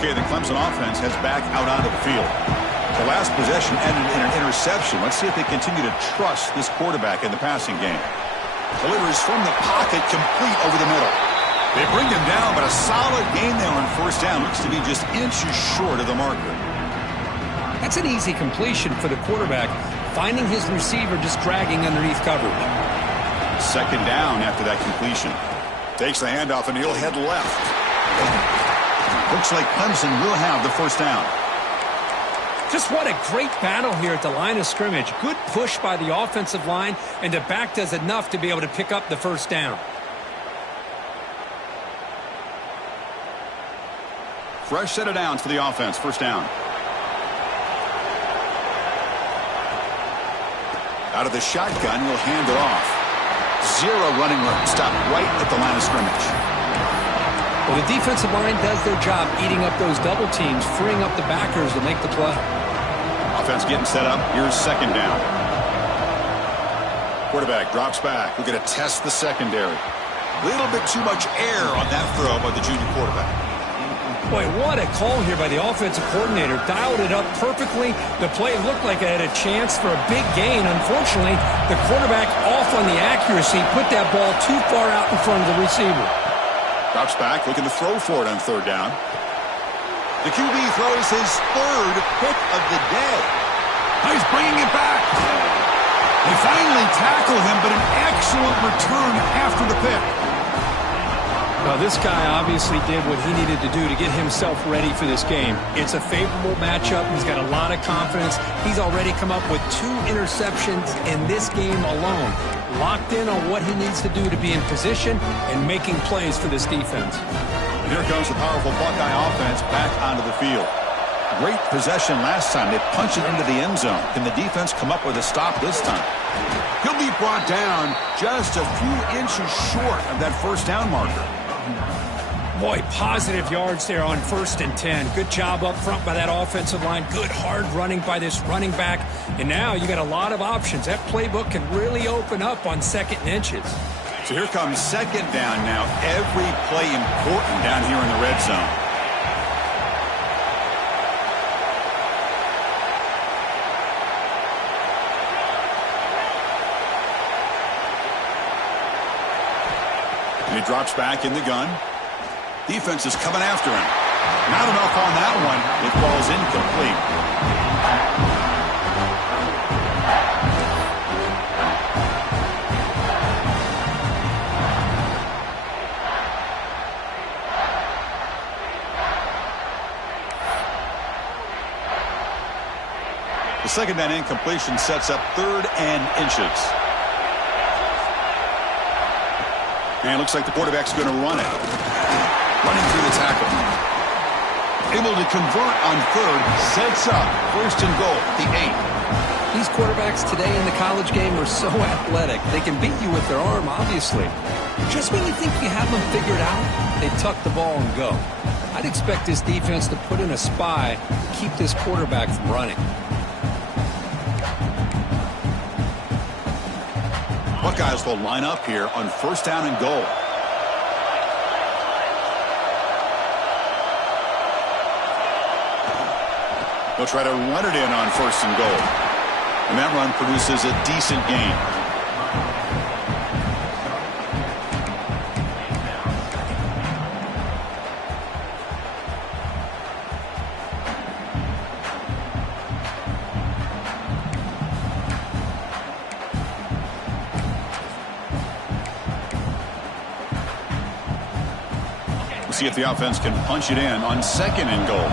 Okay, the Clemson offense heads back out onto the field. The last possession ended in an interception. Let's see if they continue to trust this quarterback in the passing game. Delivers from the pocket, complete over the middle. They bring him down, but a solid gain there on first down. Looks to be just inches short of the marker. That's an easy completion for the quarterback, finding his receiver just dragging underneath coverage. 2nd down after that completion. Takes the handoff, and he'll head left. Looks like Clemson will have the first down. Just what a great battle here at the line of scrimmage. Good push by the offensive line, and the back does enough to be able to pick up the first down. Fresh set of downs for the offense. First down. Out of the shotgun, he'll hand it off. 0 running room. Stop right at the line of scrimmage. Well, the defensive line does their job eating up those double teams, freeing up the backers to make the play. Offense getting set up. Here's 2nd down. Quarterback drops back. We're going to test the secondary. A little bit too much air on that throw by the junior quarterback. Boy, what a call here by the offensive coordinator. Dialed it up perfectly. The play looked like it had a chance for a big gain. Unfortunately, the quarterback off on the accuracy, put that ball too far out in front of the receiver. Drops back, looking to throw for it on 3rd down. The QB throws his 3rd pick of the day. He's bringing it back. They finally tackle him, but an excellent return after the pick. Well, this guy obviously did what he needed to do to get himself ready for this game. It's a favorable matchup. He's got a lot of confidence. He's already come up with 2 interceptions in this game alone. Locked in on what he needs to do to be in position and making plays for this defense. And here comes the powerful Buckeye offense back onto the field. Great possession last time. They punched it into the end zone. Can the defense come up with a stop this time? He'll be brought down just a few inches short of that first down marker. Boy, positive yards there on 1st and 10. Good job up front by that offensive line. Good hard running by this running back. And now you got a lot of options. That playbook can really open up on 2nd and inches. So here comes 2nd down now. Every play important down here in the red zone. And he drops back in the gun. Defense is coming after him. Not enough on that one. It falls incomplete. The 2nd down incompletion sets up 3rd and inches. And it looks like the quarterback's going to run it. Running through the tackle. Able to convert on 3rd. Sets up 1st and goal, the 8. These quarterbacks today in the college game are so athletic. They can beat you with their arm, obviously. Just when you think you have them figured out, they tuck the ball and go. I'd expect this defense to put in a spy to keep this quarterback from running. Buckeyes will line up here on 1st down and goal. They'll try to run it in on 1st and goal. And that run produces a decent gain. We'll see if the offense can punch it in on 2nd and goal.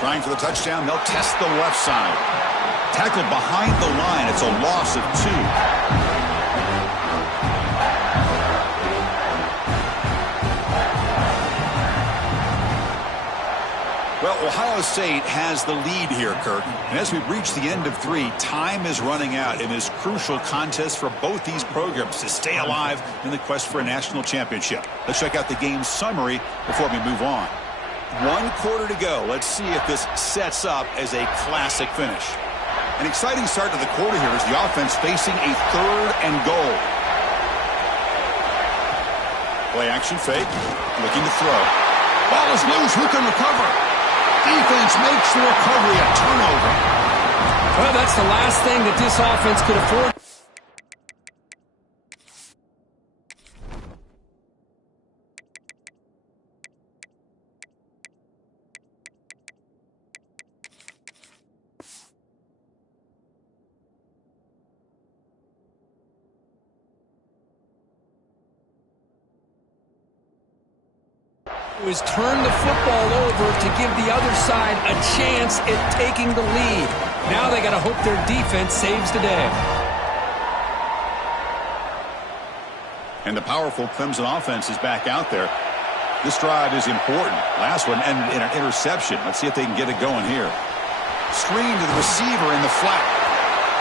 Trying for the touchdown, they'll test the left side. Tackled behind the line, it's a loss of 2. Well, Ohio State has the lead here, Kirk. And as we reach the end of 3, time is running out in this crucial contest for both these programs to stay alive in the quest for a national championship. Let's check out the game summary before we move on. 1 quarter to go. Let's see if this sets up as a classic finish. An exciting start to the quarter here as the offense facing a 3rd and goal. Play action fake. Looking to throw. Ball is loose. Who can recover? Defense makes the recovery a turnover. Well, that's the last thing that this offense could afford. Was turn the football over to give the other side a chance at taking the lead. Now they got to hope their defense saves the day. And the powerful Clemson offense is back out there. This drive is important. Last one ended in an interception. Let's see if they can get it going here. Screen to the receiver in the flat.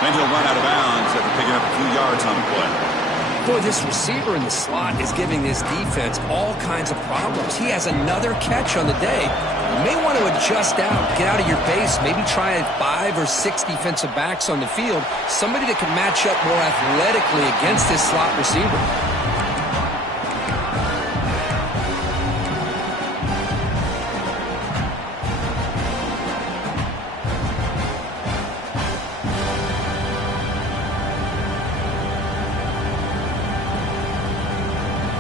Then he'll run out of bounds after picking up a few yards on the play. Boy, this receiver in the slot is giving this defense all kinds of problems. He has another catch on the day. You may want to adjust out, get out of your base, maybe try 5 or 6 defensive backs on the field, somebody that can match up more athletically against this slot receiver.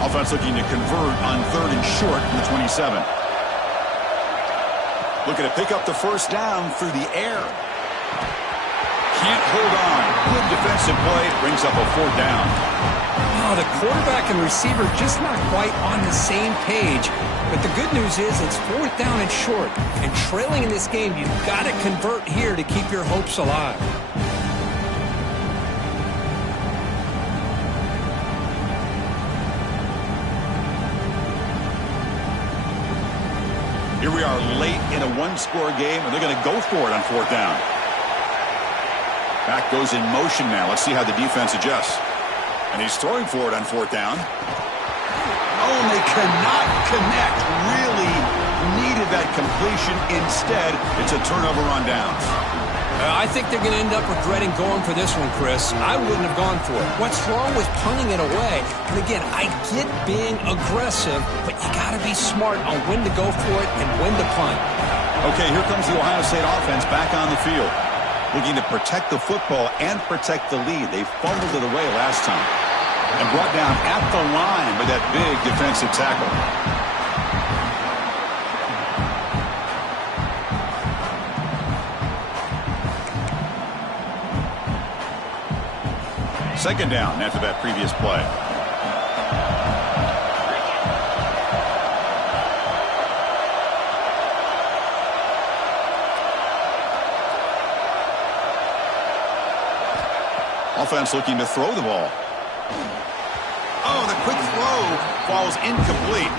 Offense looking to convert on 3rd and short from the 27. Looking to pick up the first down through the air. Can't hold on. Good defensive play. Brings up a fourth down. Oh, the quarterback and receiver just not quite on the same page. But the good news is it's fourth down and short. And trailing in this game, you've got to convert here to keep your hopes alive. Here we are late in a one-score game, and they're going to go for it on fourth down. Back goes in motion now. Let's see how the defense adjusts. And he's throwing for it on fourth down. Oh, and they cannot connect. Really needed that completion. Instead, it's a turnover on downs. I think they're going to end up regretting going for this one, Chris. I wouldn't have gone for it. What's wrong with punting it away? And again, I get being aggressive, but you got to be smart on when to go for it and when to punt. Okay, here comes the Ohio State offense back on the field. Looking to protect the football and protect the lead. They fumbled it away last time. And brought down at the line with that big defensive tackle. Second down after that previous play. Offense looking to throw the ball. Oh, the quick throw falls incomplete.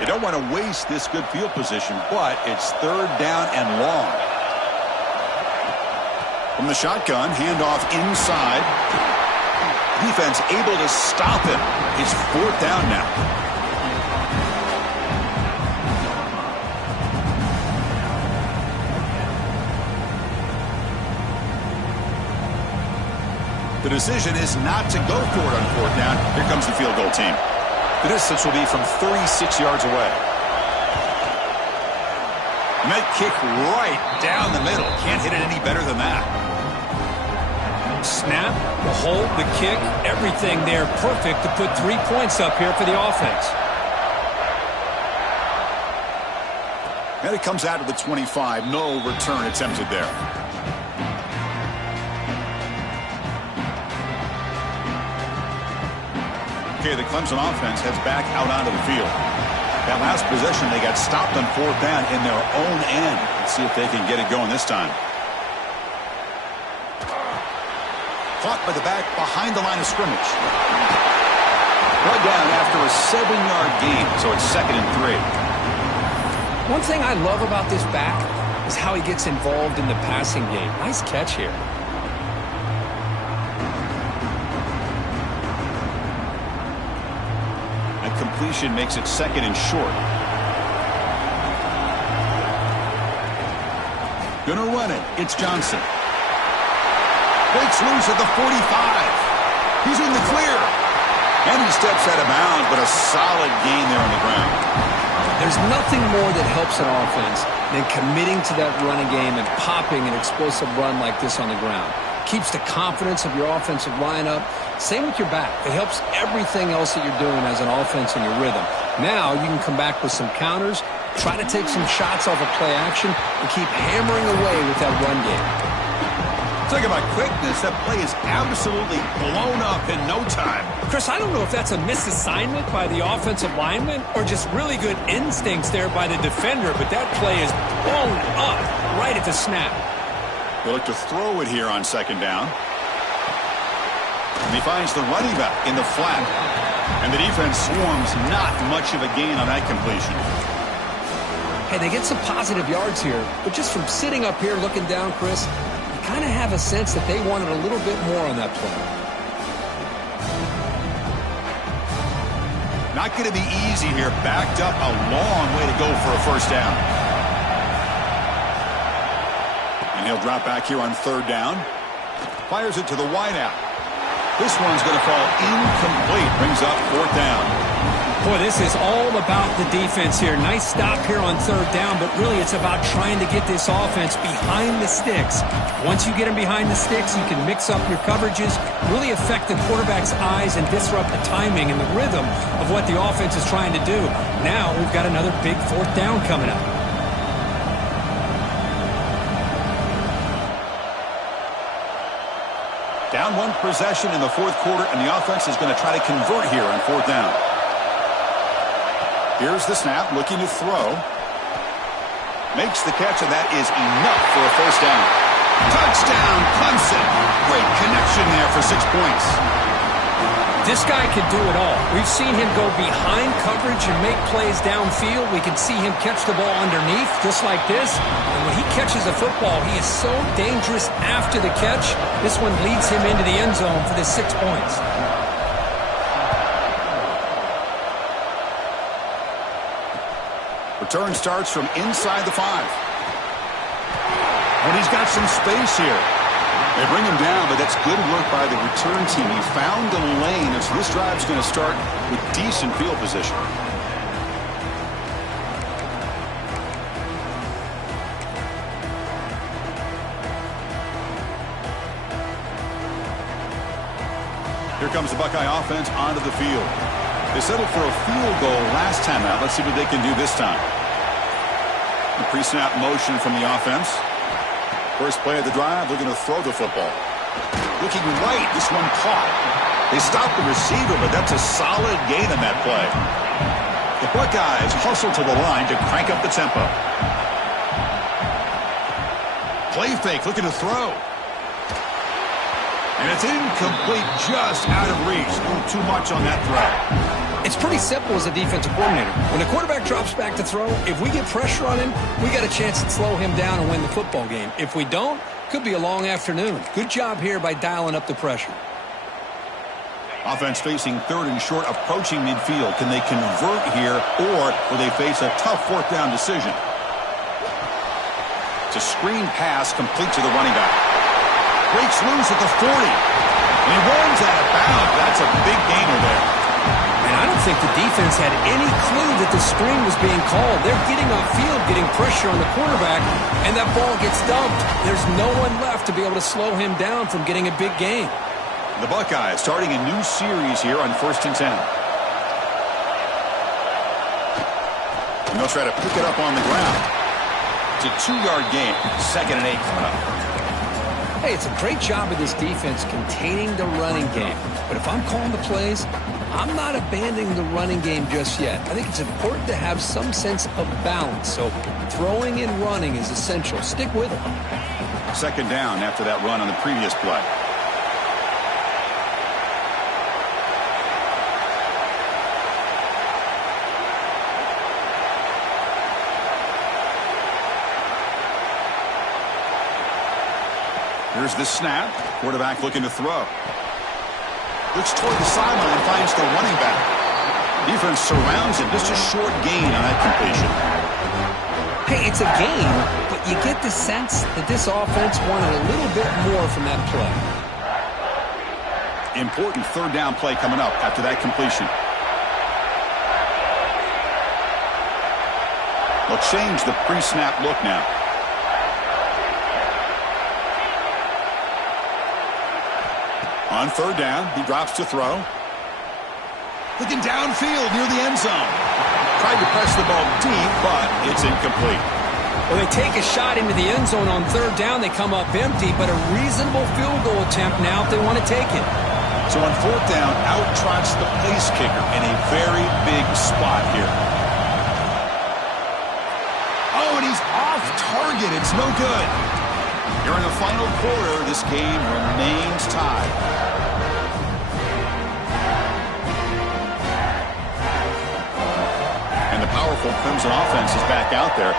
They don't want to waste this good field position, but it's third down and long. From the shotgun, handoff inside. Defense able to stop him. It's fourth down now. The decision is not to go for it on fourth down. Here comes the field goal team. The distance will be from 36 yards away. And that kick right down the middle. Can't hit it any better than that. Snap, the hold, the kick, everything there perfect to put 3 points up here for the offense. And it comes out of the 25. No return attempted there. Okay, the Clemson offense heads back out onto the field. That last possession, they got stopped on fourth down in their own end. Let's see if they can get it going this time. Caught by the back behind the line of scrimmage. Brought down after a 7-yard gain, so it's 2nd and 3. One thing I love about this back is how he gets involved in the passing game. Nice catch here. Completion makes it 2nd and short. Gonna run it. It's Johnson. Breaks loose at the 45. He's in the clear. And he steps out of bounds, but a solid gain there on the ground. There's nothing more that helps an offense than committing to that running game and popping an explosive run like this on the ground. Keeps the confidence of your offensive lineup. Same with your back. It helps everything else that you're doing as an offense in your rhythm. Now you can come back with some counters, try to take some shots off of play action, and keep hammering away with that run game. Talk about quickness. That play is absolutely blown up in no time. Chris, I don't know if that's a misassignment by the offensive lineman or just really good instincts there by the defender, but that play is blown up right at the snap. They look to throw it here on second down. And he finds the running back in the flat. And the defense swarms not much of a gain on that completion. Hey, they get some positive yards here, but just from sitting up here looking down, Chris, you kind of have a sense that they wanted a little bit more on that play. Not going to be easy here. Backed up a long way to go for a first down. And he'll drop back here on third down. Fires it to the wideout. This one's going to fall incomplete. Brings up fourth down. Boy, this is all about the defense here. Nice stop here on third down, but really it's about trying to get this offense behind the sticks. Once you get them behind the sticks, you can mix up your coverages, really affect the quarterback's eyes and disrupt the timing and the rhythm of what the offense is trying to do. Now we've got another big fourth down coming up. Down one possession in the fourth quarter, and the offense is going to try to convert here on fourth down. Here's the snap, looking to throw. Makes the catch, and that is enough for a first down. Touchdown, Clemson. Great connection there for 6 points. This guy can do it all. We've seen him go behind coverage and make plays downfield. We can see him catch the ball underneath, just like this. And when he catches a football, he is so dangerous after the catch. This one leads him into the end zone for the 6 points. Return starts from inside the 5. When he's got some space here. They bring him down, but that's good work by the return team. He found the lane, and so this drive's going to start with decent field position. Here comes the Buckeye offense onto the field. They settled for a field goal last time out. Let's see what they can do this time. A pre-snap motion from the offense. First play of the drive, looking to throw the football. Looking right, this one caught. They stopped the receiver, but that's a solid gain on that play. The Buckeyes hustle to the line to crank up the tempo. Play fake, looking to throw. And it's incomplete, just out of reach. A little too much on that throw. It's pretty simple as a defensive coordinator. When the quarterback drops back to throw, if we get pressure on him, we got a chance to slow him down and win the football game. If we don't, could be a long afternoon. Good job here by dialing up the pressure. Offense facing third and short, approaching midfield. Can they convert here, or will they face a tough fourth down decision? It's a screen pass complete to the running back. Breaks loose at the 40. And he runs out of bounds. That's a big gainer there. And I don't think the defense had any clue that the screen was being called. They're getting upfield, getting pressure on the quarterback, and that ball gets dumped. There's no one left to be able to slow him down from getting a big gain. The Buckeyes starting a new series here on 1st and 10. And they'll try to pick it up on the ground. It's a 2-yard gain. 2nd and 8 coming up. Hey, it's a great job of this defense containing the running game. But if I'm calling the plays, I'm not abandoning the running game just yet. I think it's important to have some sense of balance. So throwing and running is essential. Stick with it. 2nd down after that run on the previous play. Here's the snap. Quarterback looking to throw. Looks toward the sideline and finds the running back. Defense surrounds him. Just a short gain on that completion. Hey, it's a gain, but you get the sense that this offense wanted a little bit more from that play. Important 3rd down play coming up after that completion. They'll change the pre-snap look now. On 3rd down, he drops to throw. Looking downfield near the end zone. Tried to press the ball deep, but it's incomplete. Well, they take a shot into the end zone on 3rd down. They come up empty, but a reasonable field goal attempt now if they want to take it. So on 4th down, out trots the place kicker in a very big spot here. Oh, and he's off target. It's no good. Here in the final quarter, this game remains tied. And the powerful Clemson offense is back out there.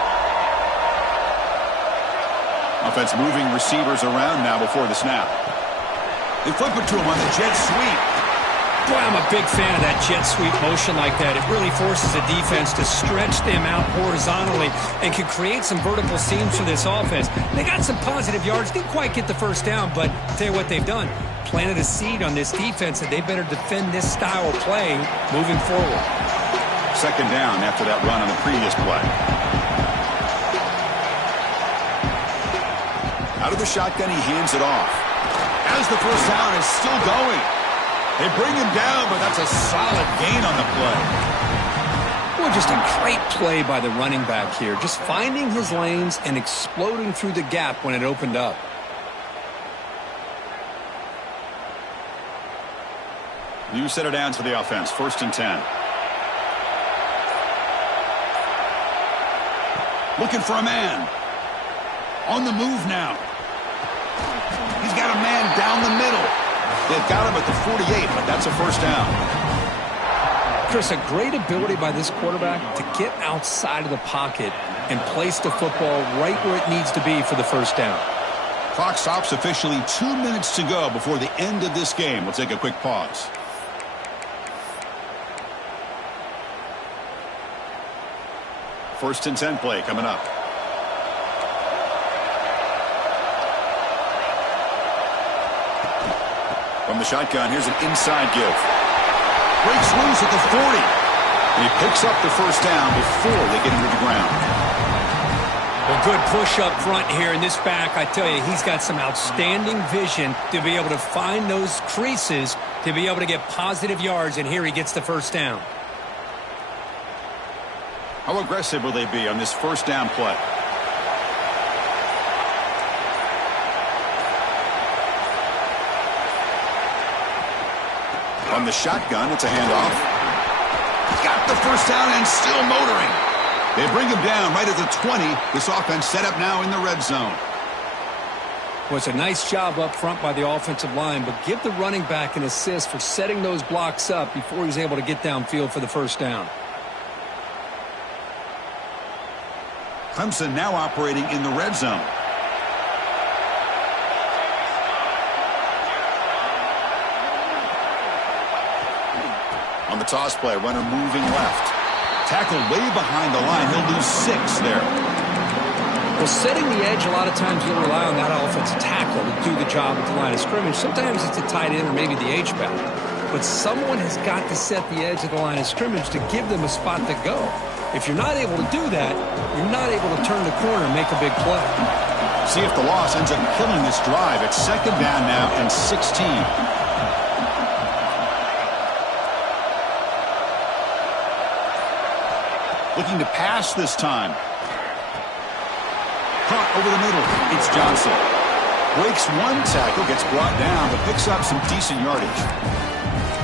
Offense moving receivers around now before the snap. They flip it to him on the jet sweep. Boy, I'm a big fan of that jet sweep motion like that. It really forces the defense to stretch them out horizontally and can create some vertical seams for this offense. They got some positive yards. Didn't quite get the first down, but I'll tell you what they've done. planted a seed on this defense that they better defend this style of play moving forward. Second down after that run on the previous play. Out of the shotgun, he hands it off. As the first down is still going. They bring him down, but that's a solid gain on the play. Well, just a great play by the running back here. Just finding his lanes and exploding through the gap when it opened up. New set of downs for the offense. 1st and 10. Looking for a man. On the move now. He's got a man down the middle. They've got him at the 48, but that's a first down. Chris, a great ability by this quarterback to get outside of the pocket and place the football right where it needs to be for the first down. Clock stops officially 2 minutes to go before the end of this game. We'll take a quick pause. First and 10 play coming up. From the shotgun, here's an inside give. Breaks loose at the 40. And he picks up the first down before they get into the ground. Well, good push up front here in this back. I tell you, he's got some outstanding vision to be able to find those creases to be able to get positive yards, and here he gets the first down. How aggressive will they be on this first down play? On the shotgun, it's a handoff. Got the first down and still motoring. They bring him down right at the 20. This offense set up now in the red zone. Well, it's a nice job up front by the offensive line, but give the running back an assist for setting those blocks up before he's able to get downfield for the first down. Clemson now operating in the red zone. On the toss play, runner moving left. Tackled way behind the line. He'll lose 6 there. Well, setting the edge, a lot of times you'll rely on that offensive tackle to do the job at the line of scrimmage. Sometimes it's a tight end or maybe the H-back. But someone has got to set the edge of the line of scrimmage to give them a spot to go. If you're not able to do that, you're not able to turn the corner and make a big play. See if the loss ends up killing this drive. It's second down now and 16. Looking to pass this time. Caught over the middle. It's Johnson. Breaks one tackle, gets brought down, but picks up some decent yardage.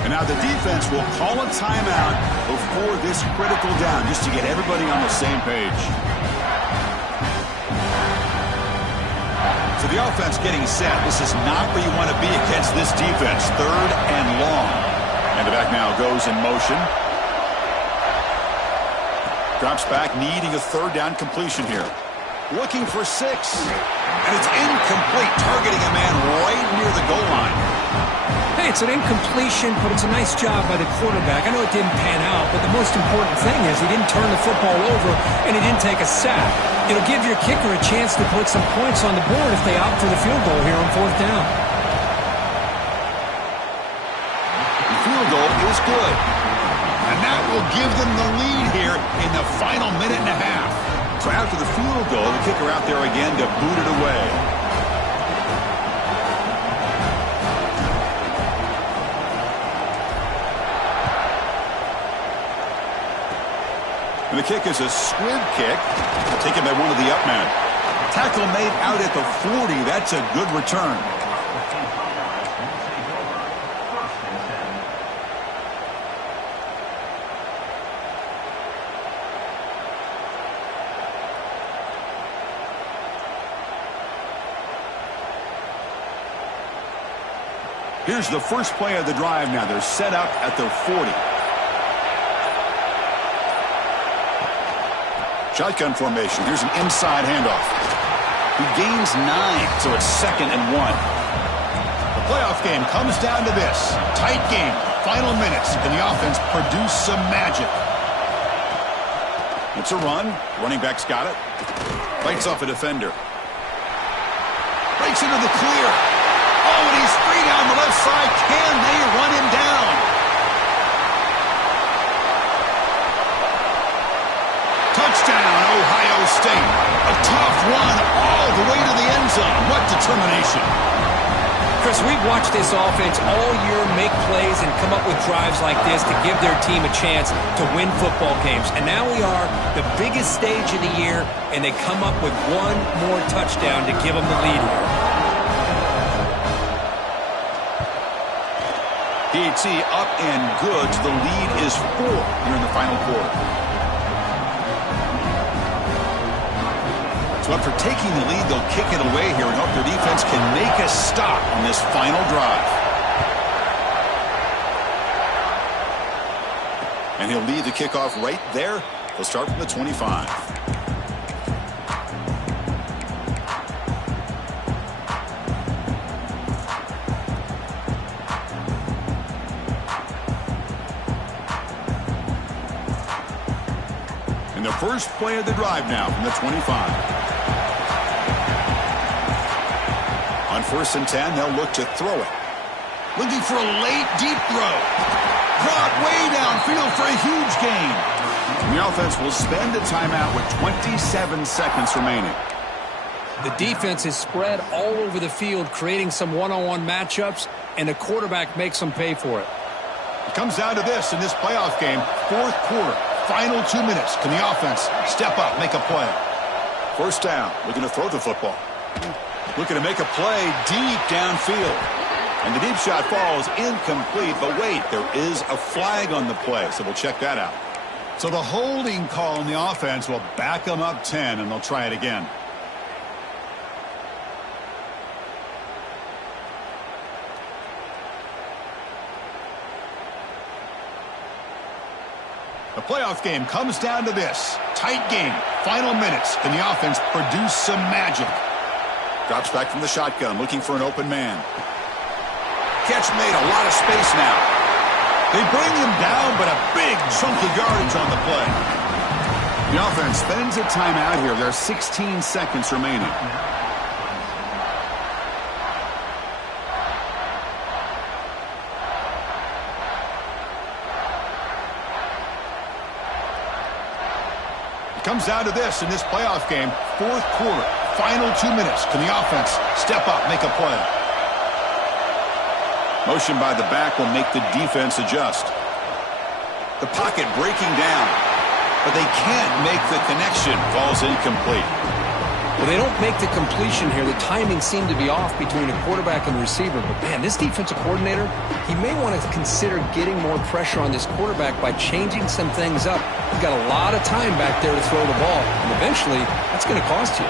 And now the defense will call a timeout before this critical down, just to get everybody on the same page. So the offense getting set. This is not where you want to be against this defense. 3rd and long. And the back now goes in motion. Drops back, needing a 3rd down completion here. Looking for 6. And it's incomplete, targeting a man right near the goal line. Hey, it's an incompletion, but it's a nice job by the quarterback. I know it didn't pan out, but the most important thing is he didn't turn the football over and he didn't take a sack. It'll give your kicker a chance to put some points on the board if they opt for the field goal here on 4th down. The field goal is good. And that will give them the lead here in the final minute and a half. So after the field goal, the kicker out there again to boot it away. And the kick is a squib kick, taken by one of the up men. Tackle made out at the 40. That's a good return. Here's the first play of the drive now. They're set up at their 40. Shotgun formation. Here's an inside handoff. He gains 9, so it's 2nd and 1. The playoff game comes down to this. Tight game. Final minutes. Can the offense produce some magic? It's a run. Running back's got it. Fights off a defender. Breaks into the clear. Oh, and he's free down the left side. Can they run him down? Touchdown, Ohio State. A tough run all the way to the end zone. What determination. Chris, we've watched this offense all year make plays and come up with drives like this to give their team a chance to win football games. And now we are the biggest stage of the year, and they come up with one more touchdown to give them the lead here. PAT up and good. The lead is 4 here in the final quarter. So after taking the lead, they'll kick it away here and hope their defense can make a stop on this final drive. And he'll lead the kickoff right there. They'll start from the 25. And the first play of the drive now from the 25. On 1st and 10, they'll look to throw it. Looking for a late, deep throw. Brought way downfield for a huge gain. And the offense will spend a timeout with 27 seconds remaining. The defense is spread all over the field, creating some one-on-one matchups, and the quarterback makes them pay for it. It comes down to this in this playoff game. 4th quarter, final 2 minutes. Can the offense step up, make a play? 1st down, looking to throw the football. Looking to make a play deep downfield. And the deep shot falls incomplete. But wait, there is a flag on the play, so we'll check that out. So the holding call on the offense will back them up 10, and they'll try it again. The playoff game comes down to this. Tight game, final minutes. Can the offense produce some magic? Drops back from the shotgun, looking for an open man. Catch made, a lot of space now. They bring him down, but a big chunk of yardage on the play. The offense spends a timeout here. There are 16 seconds remaining. It comes down to this in this playoff game. 4th quarter, final 2 minutes. Can the offense step up, make a play? Motion by the back will make the defense adjust. The pocket breaking down, but they can't make the connection. Falls incomplete. Well, they don't make the completion here. The timing seemed to be off between the quarterback and the receiver. But, man, this defensive coordinator, he may want to consider getting more pressure on this quarterback by changing some things up. He's got a lot of time back there to throw the ball, and eventually that's going to cost you.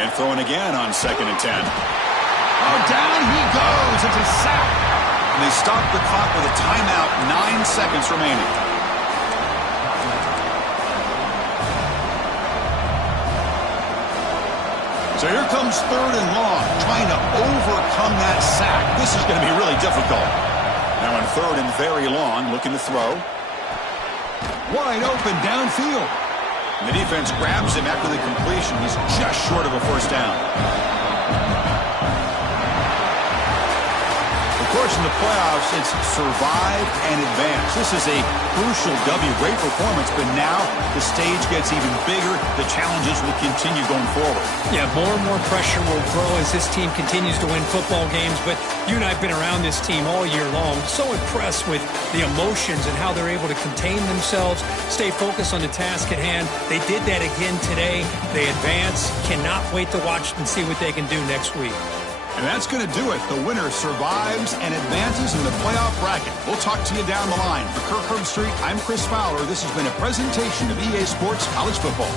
And throwing again on 2nd and 10. Oh, down he goes. It's a sack. And they stop the clock with a timeout, 9 seconds remaining. So here comes 3rd and long, trying to overcome that sack. This is going to be really difficult. Now on 3rd and very long, looking to throw. Wide open downfield. And the defense grabs him after the completion. He's just short of a 1st down. Of course, in the playoffs, it's survive and advance. This is a crucial W. Great performance, but now the stage gets even bigger. The challenges will continue going forward. Yeah, more and more pressure will grow as this team continues to win football games. But you and I have been around this team all year long. So impressed with the emotions and how they're able to contain themselves, stay focused on the task at hand. They did that again today. They advance. Cannot wait to watch and see what they can do next week. And that's going to do it. The winner survives and advances in the playoff bracket. We'll talk to you down the line. For Kirk Herbstreit, I'm Chris Fowler. This has been a presentation of EA Sports College Football.